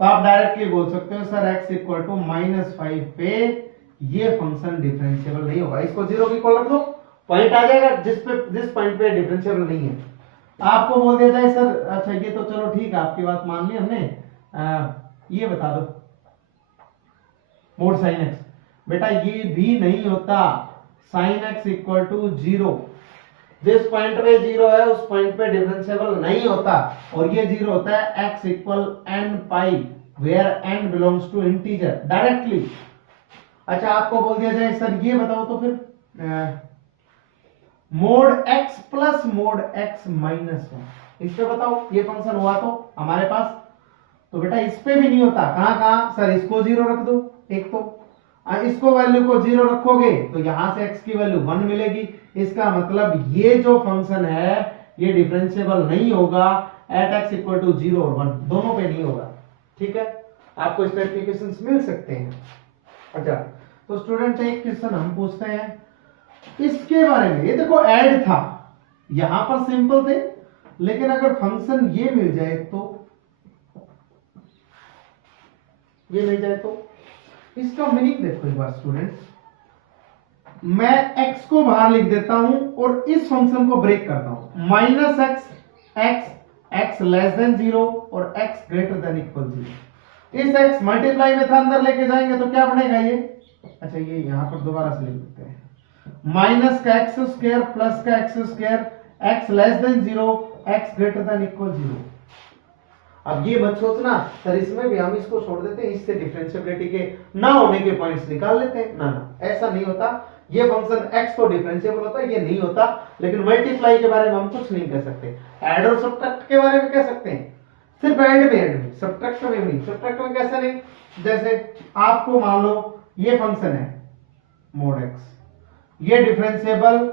तो आप डायरेक्टली बोल सकते हो सर x इक्वल टू -5 पे ये फंक्शन डिफरेंशिएबल नहीं होगा। इसको 0 के इक्वल रख दो, पॉइंट आ जाएगा जिस पॉइंट पे डिफरेंशिएबल नहीं है। आपको बोल दिया जाए सर अच्छा ये तो चलो ठीक है आपकी बात मान ली हमने, ये बता दो मोड साइन एक्स, बेटा ये भी नहीं होता, साइन एक्स इक्वल टू 0, जिस पॉइंट पे 0 है उस पॉइंट पे डिफरेंशिएबल नहीं होता, और ये 0 होता है x equal n pi where n belongs to integer directly. अच्छा आपको बोल दिया जाए सर ये बताओ तो फिर mode x plus mode x minus 1, इस पे बताओ ये फंक्शन हुआ तो हमारे पास, तो बेटा इस पे भी नहीं होता, कहां सर इसको 0 रख दो, एक तो इसको वैल्यू को 0 रखोगे तो यहां से x की वैल्यू 1 मिलेगी, इसका मतलब ये जो फंक्शन है ये डिफरेंशिएबल नहीं होगा एट x इक्वल टू 0 और 1 दोनों पे नहीं होगा। ठीक है, आपको इस टाइप के क्वेश्चंस मिल सकते हैं। अच्छा तो स्टूडेंट एक क्वेश्चन हम पूछते हैं इसके बारे में, ये देखो ऐड था, यहां पर सिंपल थे, लेकिन अगर फंक्शन ये मिल जाए तो, ये मिल जाए तो इसका मीनिंग देखो एक बार स्टूडेंट, मैं x को बाहर लिख देता हूं और इस फंक्शन को ब्रेक करता हूं, माइनस x लेस देन 0 और x ग्रेटर देन इक्वल 0। इस x मल्टीप्लाई में था अंदर लेके जाएंगे तो क्या बनेगा ये, अच्छा ये यहां पर दोबारा से लिख देते हैं, माइनस का एक्स स्क्वायर प्लस का x square, x less than 0 x greater than equal 0। अब ये मत सोचना सर इसमें भी हम इसको छोड़ देते हैं, इससे डिफरेंशिएबिलिटी के ना होने के पॉइंट्स निकाल लेते हैं, ना ऐसा नहीं होता। ये फंक्शन x तो डिफरेंशिएबल होता है, ये नहीं होता, लेकिन मल्टीप्लाई के बारे में हम कुछ नहीं कह सकते। ऐड और सब्ट्रैक्ट के बारे में कह सकते हैं, सिर्फ ऐड में, सब्ट्रैक्ट में नहीं। सब्ट्रैक्ट में कैसे नहीं, जैसे आपको मान लो ये फंक्शन है मोड x, ये differentiable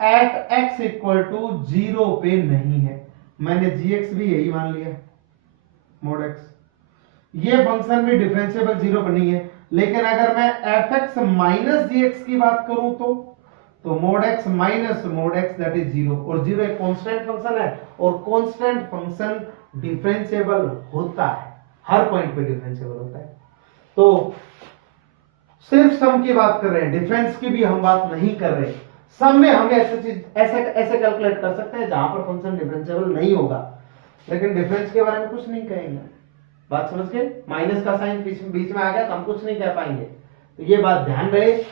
at x equal to 0 पे नहीं है, मैंने gx भी यही मान लिया मोड x, ये फंक्शन भी डिफरेंशिएबल 0 पे नहीं है। लेकिन अगर मैं fx माइनस gx की बात करूं तो mode x minus mode x that is 0, और 0 एक कांस्टेंट फंक्शन है, और कांस्टेंट फंक्शन डिफरेंशिएबल होता है, हर पॉइंट पे डिफरेंशिएबल होता है। तो सिर्फ सम की बात कर रहे हैं, डिफरेंस की भी हम बात नहीं कर रहे। सम में हम ऐसे चीज ऐसे कैलकुलेट कर सकते हैं जहां पर फंक्शन डिफरेंशिएबल नहीं होगा, लेकिन डिफरेंस के बारे में कुछ नहीं कहेंगे। बात समझ गए? माइनस का साइन बीच में आ गया तो हम कुछ नहीं कह पाएंगे, तो ये बात ध्यान रहे।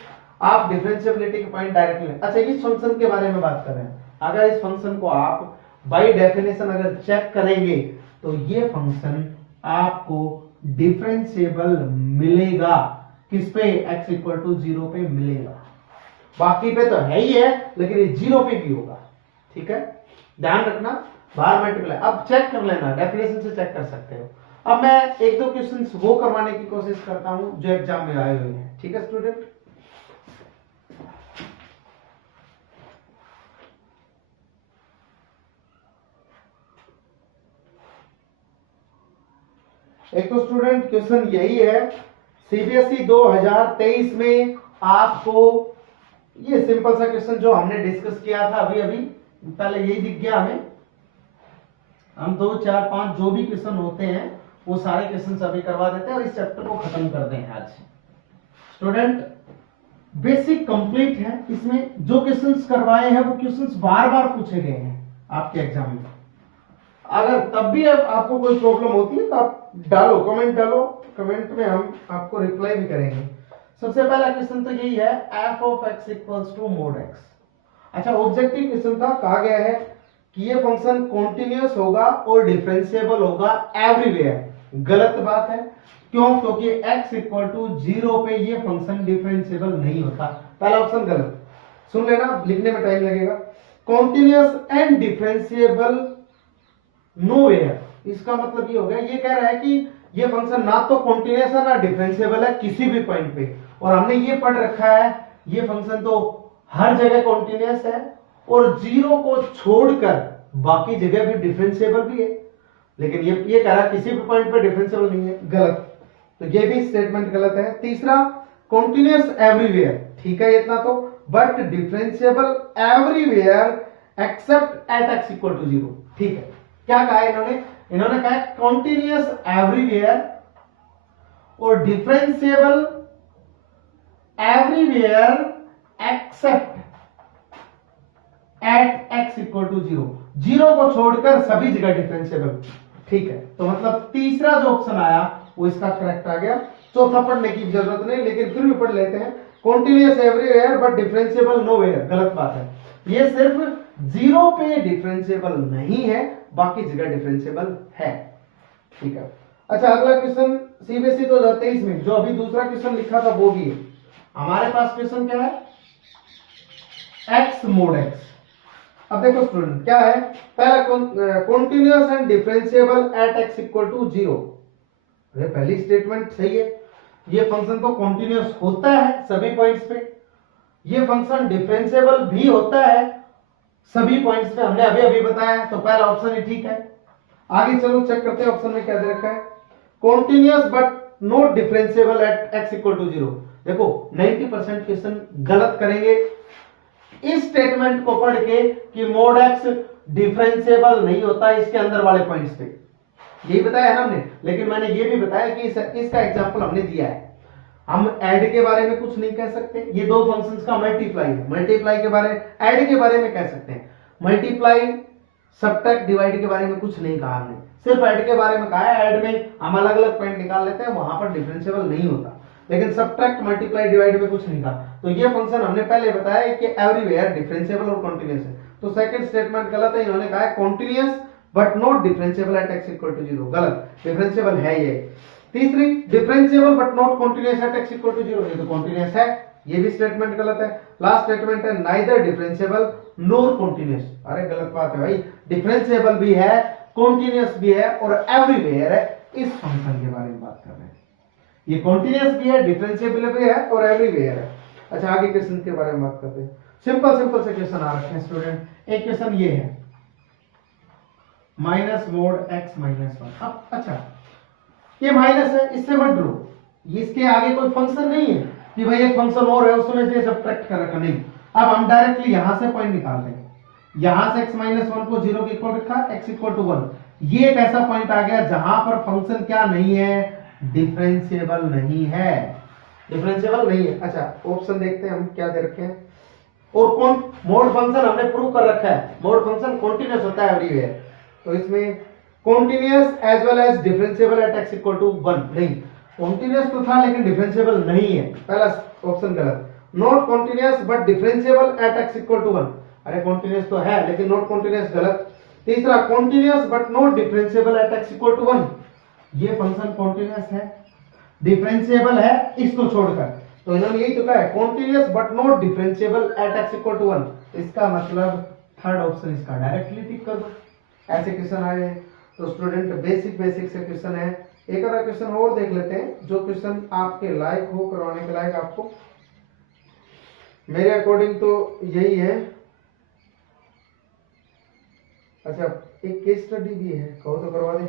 आप डिफरेंशिएबिलिटी के पॉइंट डायरेक्टली अच्छा इस फंक्शन के बारे में बात कर रहे हैं। अगर इस फंक्शन को आप बाय डेफिनेशन अगर चेक करेंगे तो ये फंक्शन आपको डिफरेंशिएबल मिलेगा। किस पे? x इक्वल टू 0 पे मिलेगा। बाकी पे तो है ही है, लेकिन ये 0 पे भी होगा। ठीक है, ध्यान रखना। बाहर मल्टीप्लाई अब चेक कर लेना, डेफिनेशन से चेक कर सकते हो। अब मैं एक दो क्वेश्चंस वो करवाने की कोशिश करता हूं जो एग्जाम में आए हुए हैं। ठीक है स्टूडेंट, एक तो स्टूडेंट क्वेश्चन यही है, सीबीएसई 2023 में आपको ये सिंपल सा क्वेश्चन जो हमने डिस्कस किया था अभी अभी पहले यही दिख गया हमें। हम 2 4 5 जो भी क्वेश्चन होते हैं वो सारे क्वेश्चन अभी करवा देते हैं और इस चैप्टर को खत्म कर दें आज। स्टूडेंट बेसिक कंप्लीट है, इसमें जो क्वेश्चंस करवाए हैं वो क्वेश्चंस बार बार पूछे गए हैं आपके एग्जाम में। अगर तब भी आपको कोई प्रॉब्लम होती है तो आप डालो, कमेंट डालो, कमेंट में हम आपको रिप्लाई भी करेंगे। सबसे पहला क्वेश्चन तो यही है, f of x equals to mod x। अच्छा ऑब्जेक्टिव क्वेश्चन था, कहा गया है कि ये फंक्शन कॉन्टिन्यूअस होगा और डिफरेंशिएबल होगा एवरीवेयर। गलत बात है, क्यों? क्योंकि x इक्वल टू 0 पे ये फंक्शन डिफरेंशिएबल नहीं होता। पहला ऑप्शन गलत, सुन लेना, लिखने में टाइम लगेगा। कॉन्टिन्यूअस एंड डिफरेंशिएबल नोवेयर, इसका मतलब ये हो गया, ये कह रहा है कि ये फंक्शन ना तो कॉन्टिन्यूअस है ना डिफरेंशिएबल है किसी भी पॉइंट पे। और हमने ये पढ़ रखा है ये फंक्शन तो हर जगह कॉन्टिन्यूअस है और 0 को छोड़कर बाकी जगह भी डिफरेंशिएबल भी है, लेकिन ये कह रहा है किसी भी पॉइंट पे डिफरेंशिएबल नहीं है। गलत, तो ये भी स्टेटमेंट गलत है। तीसरा कॉन्टिन्यूअस एवरीवेयर, ठीक है इतना तो, but differentiable everywhere except at x equal to 0। ठीक है, क्या कहा इन्होंने? इन्होंने कहा कॉन्टिन्यूअस एवरीवेयर और differentiable everywhere except at x equal to 0। 0 को छोड़कर सभी जगह डिफरेंशिएबल। ठीक है, तो मतलब तीसरा जो ऑप्शन आया वो इसका करेक्ट आ गया। चौथा पढ़ने की जरूरत नहीं, लेकिन फिर भी पढ़ लेते हैं। Continuous everywhere but differentiable nowhere, गलत बात है। ये सिर्फ 0 पे डिफरेंशिएबल नहीं है, बाकी जगह डिफरेंशिएबल है। ठीक है, अच्छा अगला क्वेश्चन सीबीएसई 2023 में जो अभी दूसरा क्वेश्चन लिखा था वो भी है। हमारे पास क्वेश्चन क्या है? x mod x। अब देखो स्टूडेंट क्या है, पहला continuous and differentiable at x equal to 0। अरे पहली स्टेटमेंट सही है, ये फंक्शन तो कॉन्टिन्यूअस होता है सभी पॉइंट्स पे, ये फंक्शन डिफरेंशिएबल भी होता है सभी पॉइंट्स पे, हमने अभी अभी बताया, तो पहला ऑप्शन ही ठीक है। आगे चलो चेक करते हैं ऑप्शन में क्या दे रखा है। Continuous but not differentiable at x equal to 0। देखो 90% क्वेश्चन गलत करेंगे इस स्टेटमेंट को पढ़ के कि मोड x डिफरेंशिएबल नहीं होता इसके अंदर वाले पॉइंट्स पे, यही बताया है ना हमने। लेकिन मैंने ये भी बताया कि इसका एग्जांपल हमने दिया है। हम ऐड के बारे में कुछ नहीं कह सकते, ये दो फंक्शंस का मल्टीप्लाई है, मल्टीप्लाई के बारे ऐड के बारे में कह सकते हैं। मल्टीप्लाई सबट्रैक्ट डिवाइड के बारे में कुछ नहीं कहा हमने, सिर्फ ऐड के बारे में कहा है। ऐड में हम अलग अलग पॉइंट निकाल लेते हैं, वहां पर डिफरेंशिएबल नहीं होता, लेकिन सबट्रैक्ट मल्टीप्लाई डिवाइड में कुछ नहीं कहा। तो ये फंक्शन हमने पहले बताया कि एवरीवेयर डिफरेंशिएबल और कॉन्टिन्यूअस है, तो सेकंड स्टेटमेंट गलत है। इन्होंने कहा है continuous but not differentiable at x equal to 0, गलत, डिफरेंशिएबल है ये। तीसरी differentiable but not continuous at x equal to 0, ये तो कॉन्टिन्यूअस है, ये भी स्टेटमेंट गलत है। लास्ट स्टेटमेंट है नाइदर डिफरेंशिएबल नॉर कॉन्टिन्यूअस। अरे गलत बात है भाई, डिफरेंशिएबल भी है, कॉन्टिन्यूअस भी है और एवरीवेयर है। इस फंक्शन के बारे में बात कर रहे हैं, ये कॉन्टिन्यूअस भी है, डिफरेंशिएबल भी है और एवरीवेयर है। अच्छा आगे क्वेश्चन के बारे में बात करते हैं। सिंपल सिंपल से क्वेश्चन आ रखे हैं स्टूडेंट। एक क्वेश्चन ये है माइनस मोड x माइनस 1। अब अच्छा ये माइनस है, इससे मत डरो, इसके आगे कोई फंक्शन नहीं है कि भाई एक फंक्शन और है उसमें से सब्ट्रैक्ट कर रखा, नहीं। अब हम डायरेक्टली यहां से पॉइंट निकालते हैं, यहां से x माइनस 1 को 0 के इक्वल रखा, x इक्वल टू 1। ये एक ऐसा पॉइंट आ गया जहां पर फंक्शन क्या नहीं है, डिफरेंशिएबल नहीं है, डिफरेंशिएबल नहीं है। अच्छा ऑप्शन देखते हैं हम क्या दे रखे हैं। और कौन मोड फंक्शन हमने प्रूव कर रखा है, मोड फंक्शन कॉन्टिन्यूअस होता है एवरीवेयर। तो इसमें continuous as well as differentiable at x equal to 1 नहीं, कॉन्टिन्यूअस तो था लेकिन डिफरेंशिएबल नहीं है, पहला ऑप्शन गलत। Not continuous but differentiable at x equal to 1, अरे कॉन्टिन्यूअस तो है लेकिन नॉट कॉन्टिन्यूअस गलत। तीसरा continuous but not differentiable at x equal to 1, ये फंक्शन कॉन्टिन्यूअस है, डिफरेंशिएबल है इसको छोड़कर, तो इन्होंने यही तो कहा है continuous but not differentiable at x equal to 1, इसका मतलब थर्ड ऑप्शन इसका डायरेक्टली टिक कर दो। ऐसे क्वेश्चन आए तो स्टूडेंट बेसिक से क्वेश्चन है। एक आधा क्वेश्चन और देख लेते हैं जो क्वेश्चन आपके लायक हो, करवाने के लायक आपको, मेरे अकॉर्डिंग तो यही है। अच्छा एक केस स्टडी भी है, कहो तो करवा दे।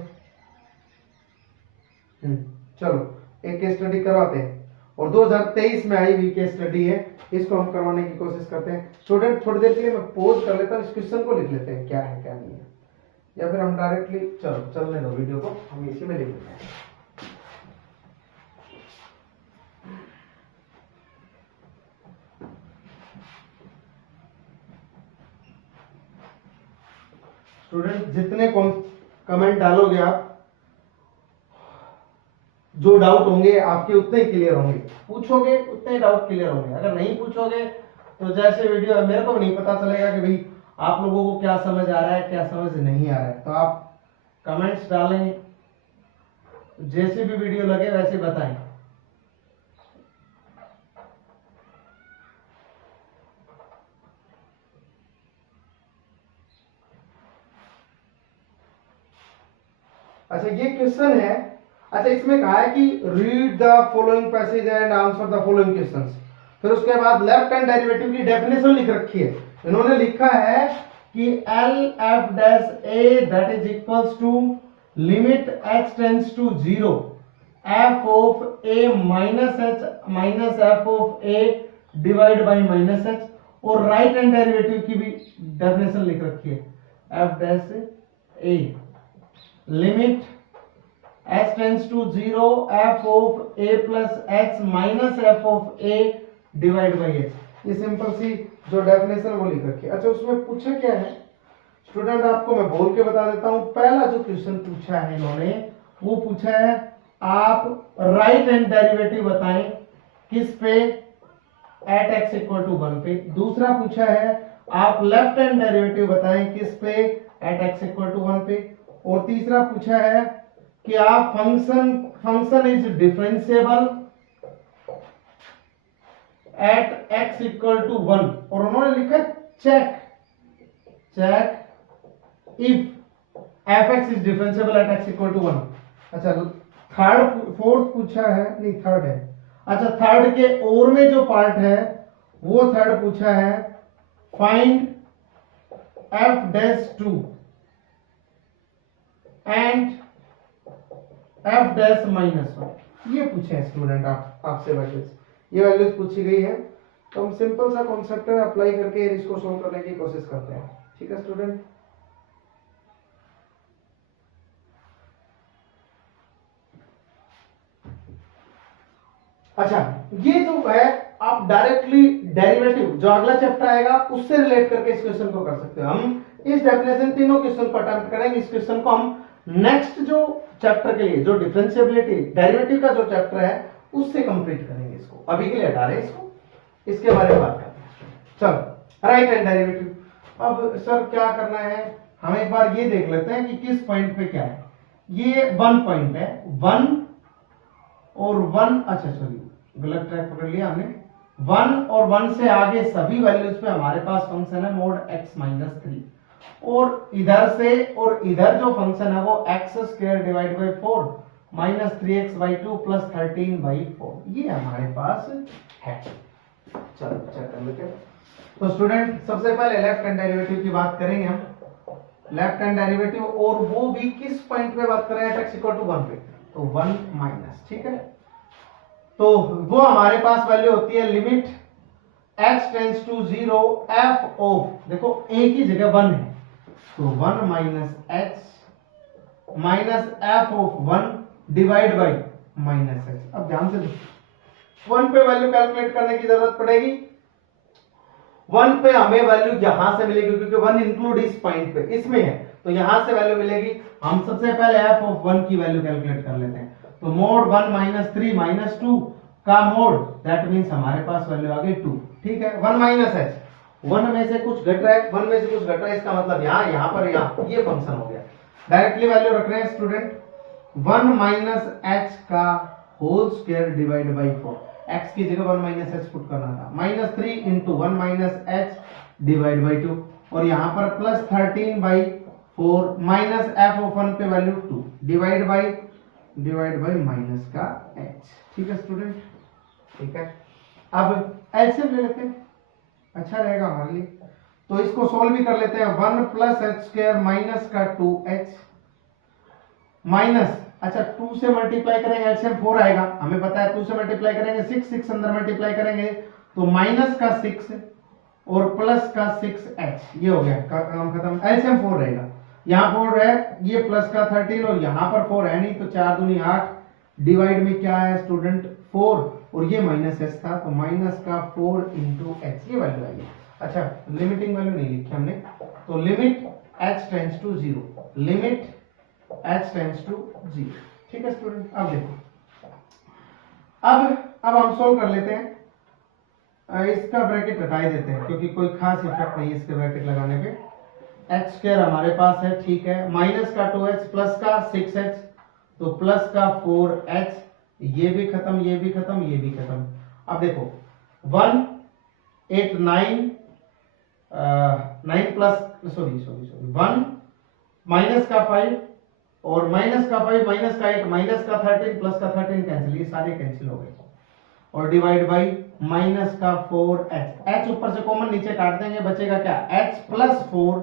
चलो एक केस स्टडी करवाते हैं, और 2023 में आई हुई केस स्टडी है, इसको हम करवाने की कोशिश करते हैं। स्टूडेंट थोड़ी देर के लिए मैं पॉज कर लेता हूँ, इस क्वेश्चन को लिख लेते हैं क्या है क्या नहीं है, या फिर हम डायरेक्टली चलो चलने दो वीडियो को, हम इसी में लिख लेते हैं। स्टूडेंट जितने कमेंट डालोगे आप, जो डाउट होंगे आपके उतने ही क्लियर होंगे, पूछोगे उतने ही डाउट क्लियर होंगे। अगर नहीं पूछोगे तो जैसे वीडियो है, मेरे को भी नहीं पता चलेगा कि भाई आप लोगों को क्या समझ आ रहा है क्या समझ नहीं आ रहा है। तो आप कमेंट्स डालें, जैसे भी वीडियो लगे वैसे बताएं। अच्छा ये क्वेश्चन है, अच्छा इसमें कहा है कि read the following passage and answer the following questions. फिर उसके बाद लेफ्ट हैंड डेरिवेटिव की डेफिनेशन लिख रखी है। इन्होंने लिखा है कि L F dash a that is equals to limit h tends to 0 f of a minus h minus f of a divide by minus h, और राइट हैंड डेरिवेटिव की भी डेफिनेशन लिख रखी है, f dash a limit h tends to 0 f of a plus h minus f of a divide by h। ये सिंपल सी जो डेफिनेशन वो लिख रखी है। अच्छा उसमें पूछा क्या है स्टूडेंट, आपको मैं बोल के बता देता हूं। पहला जो क्वेश्चन पूछा है इन्होंने, वो पूछा है आप राइट हैंड डेरिवेटिव बताएं किस पे, एट x इक्वल टू 1 पे। दूसरा पूछा है आप लेफ्ट हैंड डेरिवेटिव बताएं किस पे, एट x इक्वल टू 1 पे। और तीसरा पूछा है कि आप function is differentiable at x equal to 1, और उन्होंने लिखा check if fx is differentiable at x equal to 1। अच्छा फोर्थ पूछा है, नहीं थर्ड है। अच्छा थर्ड के और में जो पार्ट है वो थर्ड पूछा है find f dash 2 and f dash minus 1, ये पूछे हैं स्टूडेंट आपसे वैल्यूज, ये वैल्यूज पूछी गई है। तो हम सिंपल सा कॉन्सेप्ट है, अप्लाई करके इसको सोल्व करने की कोशिश करते हैं। ठीक है स्टूडेंट, अच्छा ये जो है आप डायरेक्टली डेरिवेटिव जो अगला चैप्टर आएगा उससे रिलेट करके इस क्वेश्चन को कर सकते हो। हम इस डेफिनेशन तीनों क्वेश्चन को अटेम्प्ट करेंगे। इस क्वेश्चन को हम नेक्स्ट जो चैप्टर के लिए, जो डिफरेंशिएबिलिटी डेरिवेटिव का जो चैप्टर है उससे कंप्लीट करेंगे। इसको अभी के लिए हटा रहे हैं, इसको इसके बारे में बात करते हैं। चलो राइट हैंड डेरिवेटिव। अब सर क्या करना है, हम एक बार ये देख लेते हैं कि किस पॉइंट पे क्या है। ये 1 पॉइंट है, 1 और 1, अच्छा सॉरी गलत ट्रैक पकड़ लिया हमने। 1 और 1 से आगे सभी वैल्यूज पे हमारे पास फंक्शन है मोड x माइनस 3, और इधर से और इधर जो फंक्शन है वो x square divide by 4 minus 3x by 2 plus 13 by 4, ये हमारे पास है। चलो चेक कर लेते हैं। तो स्टूडेंट सबसे पहले लेफ्ट हैंड डेरिवेटिव की बात करेंगे हम, लेफ्ट हैंड डेरिवेटिव, और वो भी किस पॉइंट पे बात कर रहे हैं, x इक्वल टू 1 पे, तो 1 माइनस, ठीक है। तो वो हमारे पास वैल्यू होती है limit x tends to 0 f of, देखो a की जगह 1 है तो 1 minus x minus f of 1 divide by minus x। अब ध्यान से देखो 1 पे वैल्यू कैलकुलेट करने की जरूरत पड़ेगी, 1 पे हमें वैल्यू यहां से मिलेगी क्योंकि 1 इंक्लूड इस पॉइंट पे इसमें है, तो यहां से वैल्यू मिलेगी। हम सबसे पहले f ऑफ 1 की वैल्यू कैलकुलेट कर लेते हैं। तो मोड 1 माइनस 3 माइनस 2 का मोड, दैट मींस हमारे पास वैल्यू आ गई 2। ठीक है, 1 माइनस h, 1 में से कुछ घट रहा है, 1 में से कुछ घट रहा है, इसका मतलब यहां पर ये फंक्शन हो गया। डायरेक्टली वैल्यू रख रहे हैं स्टूडेंट, 1 माइनस h का whole square divide by 4, x की जगह 1 माइनस h पुट करना था, minus 3 into 1 minus h divide by 2, और यहां पर plus 13 by 4 minus f of 1 पे वैल्यू 2 डिवाइड बाई माइनस का h। ठीक है स्टूडेंट, ठीक है। अब एलसीएम ले लेते हैं, अच्छा रहेगा हमारे लिए। तो इसको सोल्व भी कर लेते हैं। 1 प्लस एच स्क्वायर माइनस का 2h माइनस, अच्छा 2 से मल्टीप्लाई करेंगे एलसीएम 4 आएगा, हमें पता है 2 से मल्टीप्लाई करेंगे 6 अंदर मल्टीप्लाई करेंगे तो माइनस का 6 और प्लस का 6h, ये हो गया काम खत्म। एलसीएम 4 रहेगा, यहाँ 4 है, ये प्लस का 13 और यहाँ पर 4 है नहीं, तो 4 दूनी 8 डिवाइड में क्या है स्टूडेंट 4, और ये माइनस एच था तो माइनस का 4 इंटू एच, ये वैल्यू आई है। अच्छा लिमिटिंग वैल्यू नहीं लिखी हमने, तो limit h tends to 0, limit h tends to 0। ठीक है स्टूडेंट, अब देखो, अब हम सोल्व कर लेते हैं। इसका ब्रैकेट हटा ही देते हैं क्योंकि कोई खास इफेक्ट नहीं है इसके ब्रैकेट लगाने पे। h स्क्वायर हमारे पास है, ठीक है, माइनस का 2h प्लस का 6h, तो प्लस का 4h, ये भी खत्म, ये भी खत्म, ये भी खत्म। अब देखो 1 8 9 9 प्लस सॉरी 1 माइनस का 5 और माइनस का 5 माइनस का 8 माइनस का 13 प्लस का 13 कैंसिल, ये सारे कैंसिल हो गए, और डिवाइड बाई माइनस का 4h, h ऊपर से कॉमन नीचे काट देंगे, बचेगा क्या h plus 4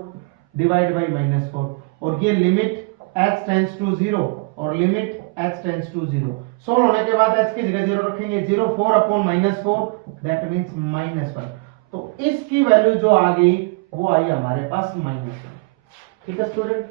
divide by minus 4, और ये लिमिट h टेंड्स टू 0 और limit h tends to 0। Solve होने के बाद h की जगह 0 रखेंगे, 0 4 upon minus 4, that means minus 1। तो इसकी वैल्यू जो आ गई वो आई हमारे पास माइनस 1। ठीक है स्टूडेंट,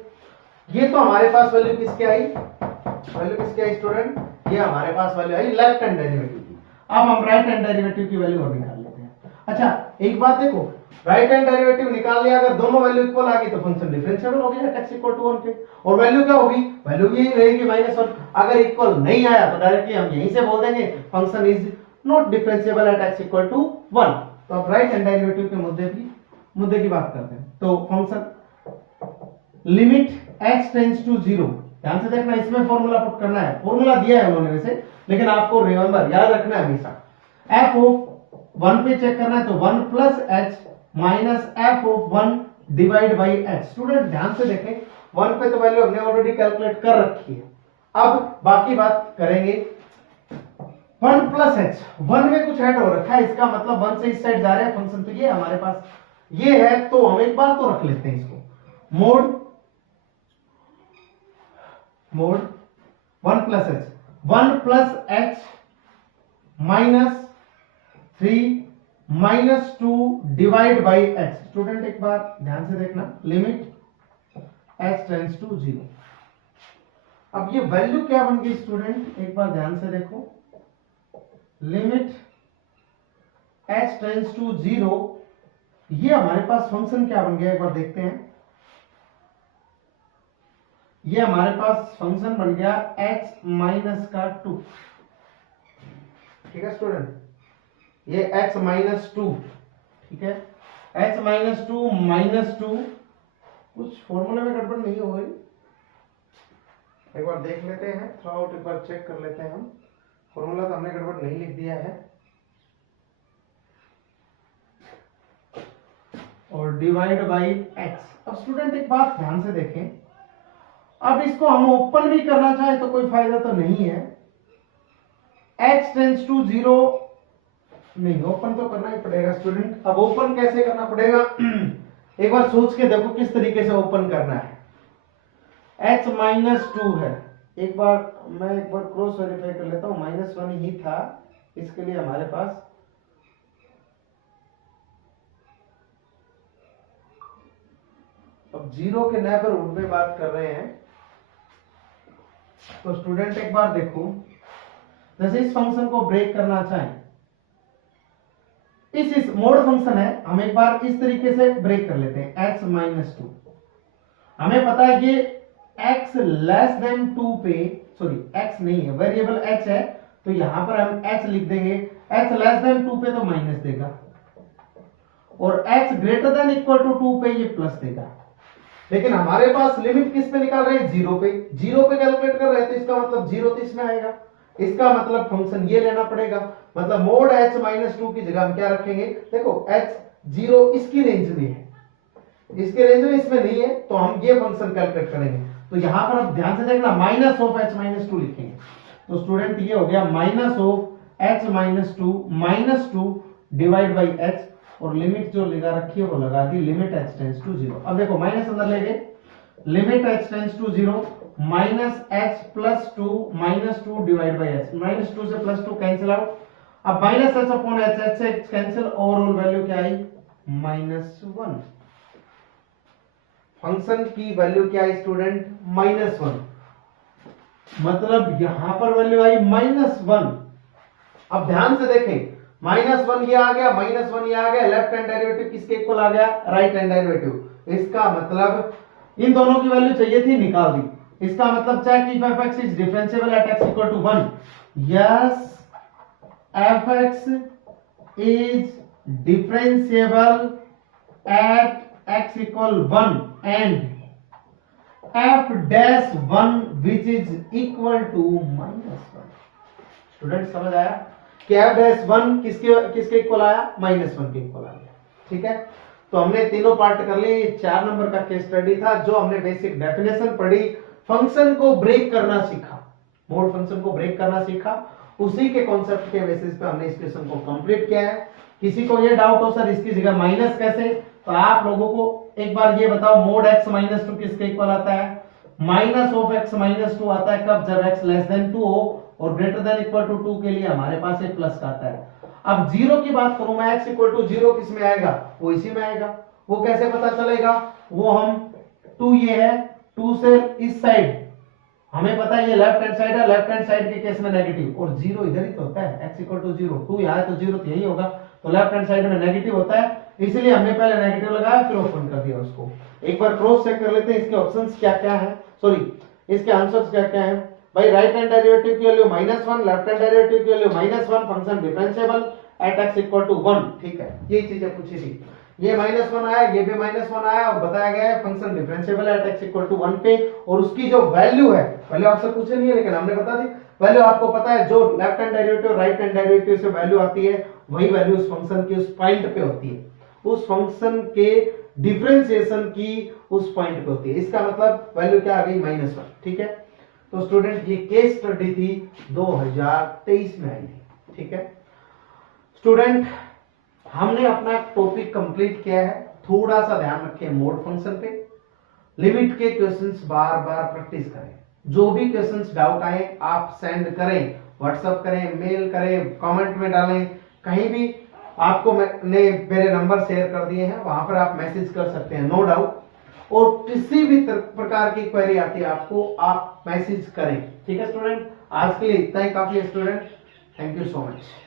ये तो हमारे पास वैल्यू किसकी आई, वैल्यू किसकी आई स्टूडेंट, ये हमारे पास वैल्यू आई लेफ्ट हैंड डेरिवेटिव की। अब हम राइट हैंड डेरिवेटिव की वैल्यू और निकाल लेते हैं। अच्छा एक बात देखो, राइट हैंड डेरिवेटिव निकाल लिया, अगर दोनों वैल्यू इक्वल आ गई तो फंक्शन डिफरेंशिएबल हो गया x इक्वल टू 1 पे, और वैल्यू क्या होगी, वैल्यू भी रहेगी -1। अगर इक्वल नहीं आया तो डायरेक्टली हम यहीं से बोल देंगे function is not differentiable at x equal to 1। तो अब राइट हैंड डेरिवेटिव के मुद्दे की बात करते हैं। तो function limit x tends to 0, ध्यान से देखना, इसमें फॉर्मूला पुट करना है, फॉर्मूला दिया है उन्होंने वैसे, लेकिन आपको रिमेंबर याद रखना है हमेशा, f ऑफ 1 पे चेक करना है, तो 1 plus h minus f of 1 divide by h। Student ध्यान से देखें, 1 पे तो वैल्यू हमने ऑलरेडी कैलकुलेट कर रखी है, अब बाकी बात करेंगे। 1 प्लस h, 1 में कुछ ऐड हो रखा है, इसका मतलब 1 से इस साइड जा रहे हैं फंक्शन, तो ये हमारे पास ये है, तो हम एक बार तो रख लेते हैं इसको, mode 1 plus h, 1 plus h minus 3 minus 2 divide by h। Student एक बार ध्यान से देखना, लिमिट h टेंड्स टू 0। अब ये वैल्यू क्या बन गई स्टूडेंट, एक बार ध्यान से देखो, लिमिट h टेंड्स टू 0, ये हमारे पास फंक्शन क्या बन गया एक बार देखते हैं। ये हमारे पास फंक्शन बन गया h माइनस का 2। ठीक है स्टूडेंट, ये h माइनस 2, ठीक है, h माइनस 2 माइनस 2, कुछ फॉर्मूले में गड़बड़ नहीं हो गई, एक बार देख लेते हैं, थ्रू आउट एक बार चेक कर लेते हैं हम, फॉर्मूला तो हमने गड़बड़ नहीं लिख दिया है, और डिवाइड बाई x। अब स्टूडेंट एक बात ध्यान से देखें, अब इसको हम ओपन भी करना चाहे तो कोई फायदा तो नहीं है, h टेंड्स टू 0 नहीं, ओपन तो करना ही पड़ेगा स्टूडेंट। अब ओपन कैसे करना पड़ेगा एक बार सोच के देखो किस तरीके से ओपन करना है। h माइनस 2 है, मैं एक बार क्रॉस वेरीफाई कर लेता हूं, -1 ही था, इसके लिए हमारे पास अब 0 के नेबरहुड में बात कर रहे हैं, तो स्टूडेंट एक बार देखो, जैसे इस फंक्शन को ब्रेक करना चाहें, इस मोड फंक्शन है, हम एक बार इस तरीके से ब्रेक कर लेते हैं। x माइनस 2, हमें पता है कि x लेस देन 2 पे, सॉरी x नहीं है, वेरिएबल h है, तो यहां पर हम h लिख देंगे। h लेस देन 2 पे तो माइनस देगा, और h greater than equal to 2 पे ये प्लस देगा। लेकिन हमारे पास लिमिट किस पे निकाल रहे हैं? 0 पे। 0 पे कैलकुलेट कर रहे हैं, तो इसका मतलब 0 तो इसमें आएगा। इसका मतलब फंक्शन ये लेना पड़ेगा, मतलब मोड h माइनस 2 की जगह हम क्या रखेंगे? देखो h 0 इसकी रेंज में है, इसके रेंज में इसमें नहीं है, तो हम ये फंक्शन कैलकुलेट करेंगे। तो यहां पर अब ध्यान से देखना, माइनस ऑफ h माइनस 2 लिखेंगे। तो स्टूडेंट ये हो गया minus of h minus 2 minus 2 divide by h, और लिमिट जो लगा रखी है वो लगा दी, लिमिट h टेंड्स टू 0। अब देखो माइनस अंदर ले गए, limit h tends to 0 minus h plus 2 minus 2 divide by h, minus 2 से प्लस 2 कैंसिल आउट। अब माइनस h अपॉन h से कैंसिल, ओवरऑल वैल्यू क्या आई? माइनस 1। फंक्शन की वैल्यू क्या है स्टूडेंट? माइनस 1, मतलब यहां पर वैल्यू आई माइनस 1। अब ध्यान से देखें, माइनस 1 ये आ गया, माइनस 1 ये आ गया, लेफ्ट हैंड डेरिवेटिव किसके इक्वल आ गया? Right hand derivative. इसका मतलब इन दोनों की वैल्यू चाहिए थी, निकाल दी। इसका मतलब check if fx is differentiable at x equal to 1। Yes, fx is differentiable at x equal 1 and f dash 1 which is equal to minus 1। Student समझ आया कि f डैश 1 किसके इक्वल आया? माइनस 1 के इक्वल आ गया। ठीक है, तो हमने तीनों पार्ट कर लिए। 4 नंबर का केस स्टडी था, जो हमने बेसिक डेफिनेशन पढ़ी, फंक्शन को ब्रेक करना सीखा, मोड फंक्शन को ब्रेक करना सीखा, उसी के कॉन्सेप्ट के बेसिस पे हमने इस क्वेश्चन को कंप्लीट किया है। किसी को ये डाउट हो सर इसकी जगह माइनस कैसे, तो आप लोगों को एक बार ये बताओ, मोड x माइनस 2 किसके इक्वल आता है? माइनस ऑफ x माइनस 2 आता है कब? जब x लेस देन 2 हो, और ग्रेटर देन इक्वल टू 2 के लिए हमारे पास एक प्लस का आता है। अब 0 की बात करूं मैं, x इक्वल टू 0 किस में आएगा? वो इसी में आएगा। वो कैसे पता चलेगा? वो हम 2 ये है, 2 से इस साइड हमें पता है ये लेफ्ट हैंड साइड है, लेफ्ट हैंड साइड के केस में नेगेटिव, और 0 इधर ही तो होता है, x इक्वल टू 0, 2 यहाँ है तो 0 तो यही होगा, तो लेफ्ट हैंड साइड में नेगेटिव होता है, इसलिए हमने पहले नेगेटिव लगाया फिर ओपन कर दिया उसको। एक बार क्रॉस चेक कर लेते हैं इसके ऑप्शंस क्या क्या है, सॉरी इसके आंसर्स क्या क्या है। भाई राइट हैंड डेरिवेटिव की वैल्यू -1, लेफ्ट हैंड डेरिवेटिव की value -1, function differentiable at x equal to 1। ठीक है, ये चीजें पूछी थी, ये -1 आया, ये भी -1 आया, और बताया गया है function differentiable at x equal to 1 पे, और उसकी जो वैल्यू है, वैल्यू आपसे पूछे नहीं है लेकिन हमने बता दी, वैल्यू आपको पता है, जो left hand derivative right hand derivative से वैल्यू आती है, वही वैल्यू उस फंक्शन की उस पॉइंट पे होती है, उस फंक्शन के डिफरेंशिएशन की उस पॉइंट पे होती है। इसका मतलब वैल्यू क्या आ गई? -1। ठीक है, तो स्टूडेंट ये केस स्टडी थी 2023 में आई थी। ठीक है स्टूडेंट, हमने अपना टॉपिक कंप्लीट किया है। थोड़ा सा ध्यान रखें मोड फंक्शन पे, लिमिट के क्वेश्चंस बार बार प्रैक्टिस करें। जो भी क्वेश्चंस डाउट आए आप सेंड करें, व्हाट्सएप करें, मेल करें, कमेंट में डालें, कहीं भी आपको मैंने मेरे नंबर शेयर कर दिए हैं, वहां पर आप मैसेज कर सकते हैं, नो डाउट। और किसी भी प्रकार की क्वेरी आती है आपको, आप मैसेज करें। ठीक है स्टूडेंट, आज के लिए इतना ही काफी है student, thank you so much.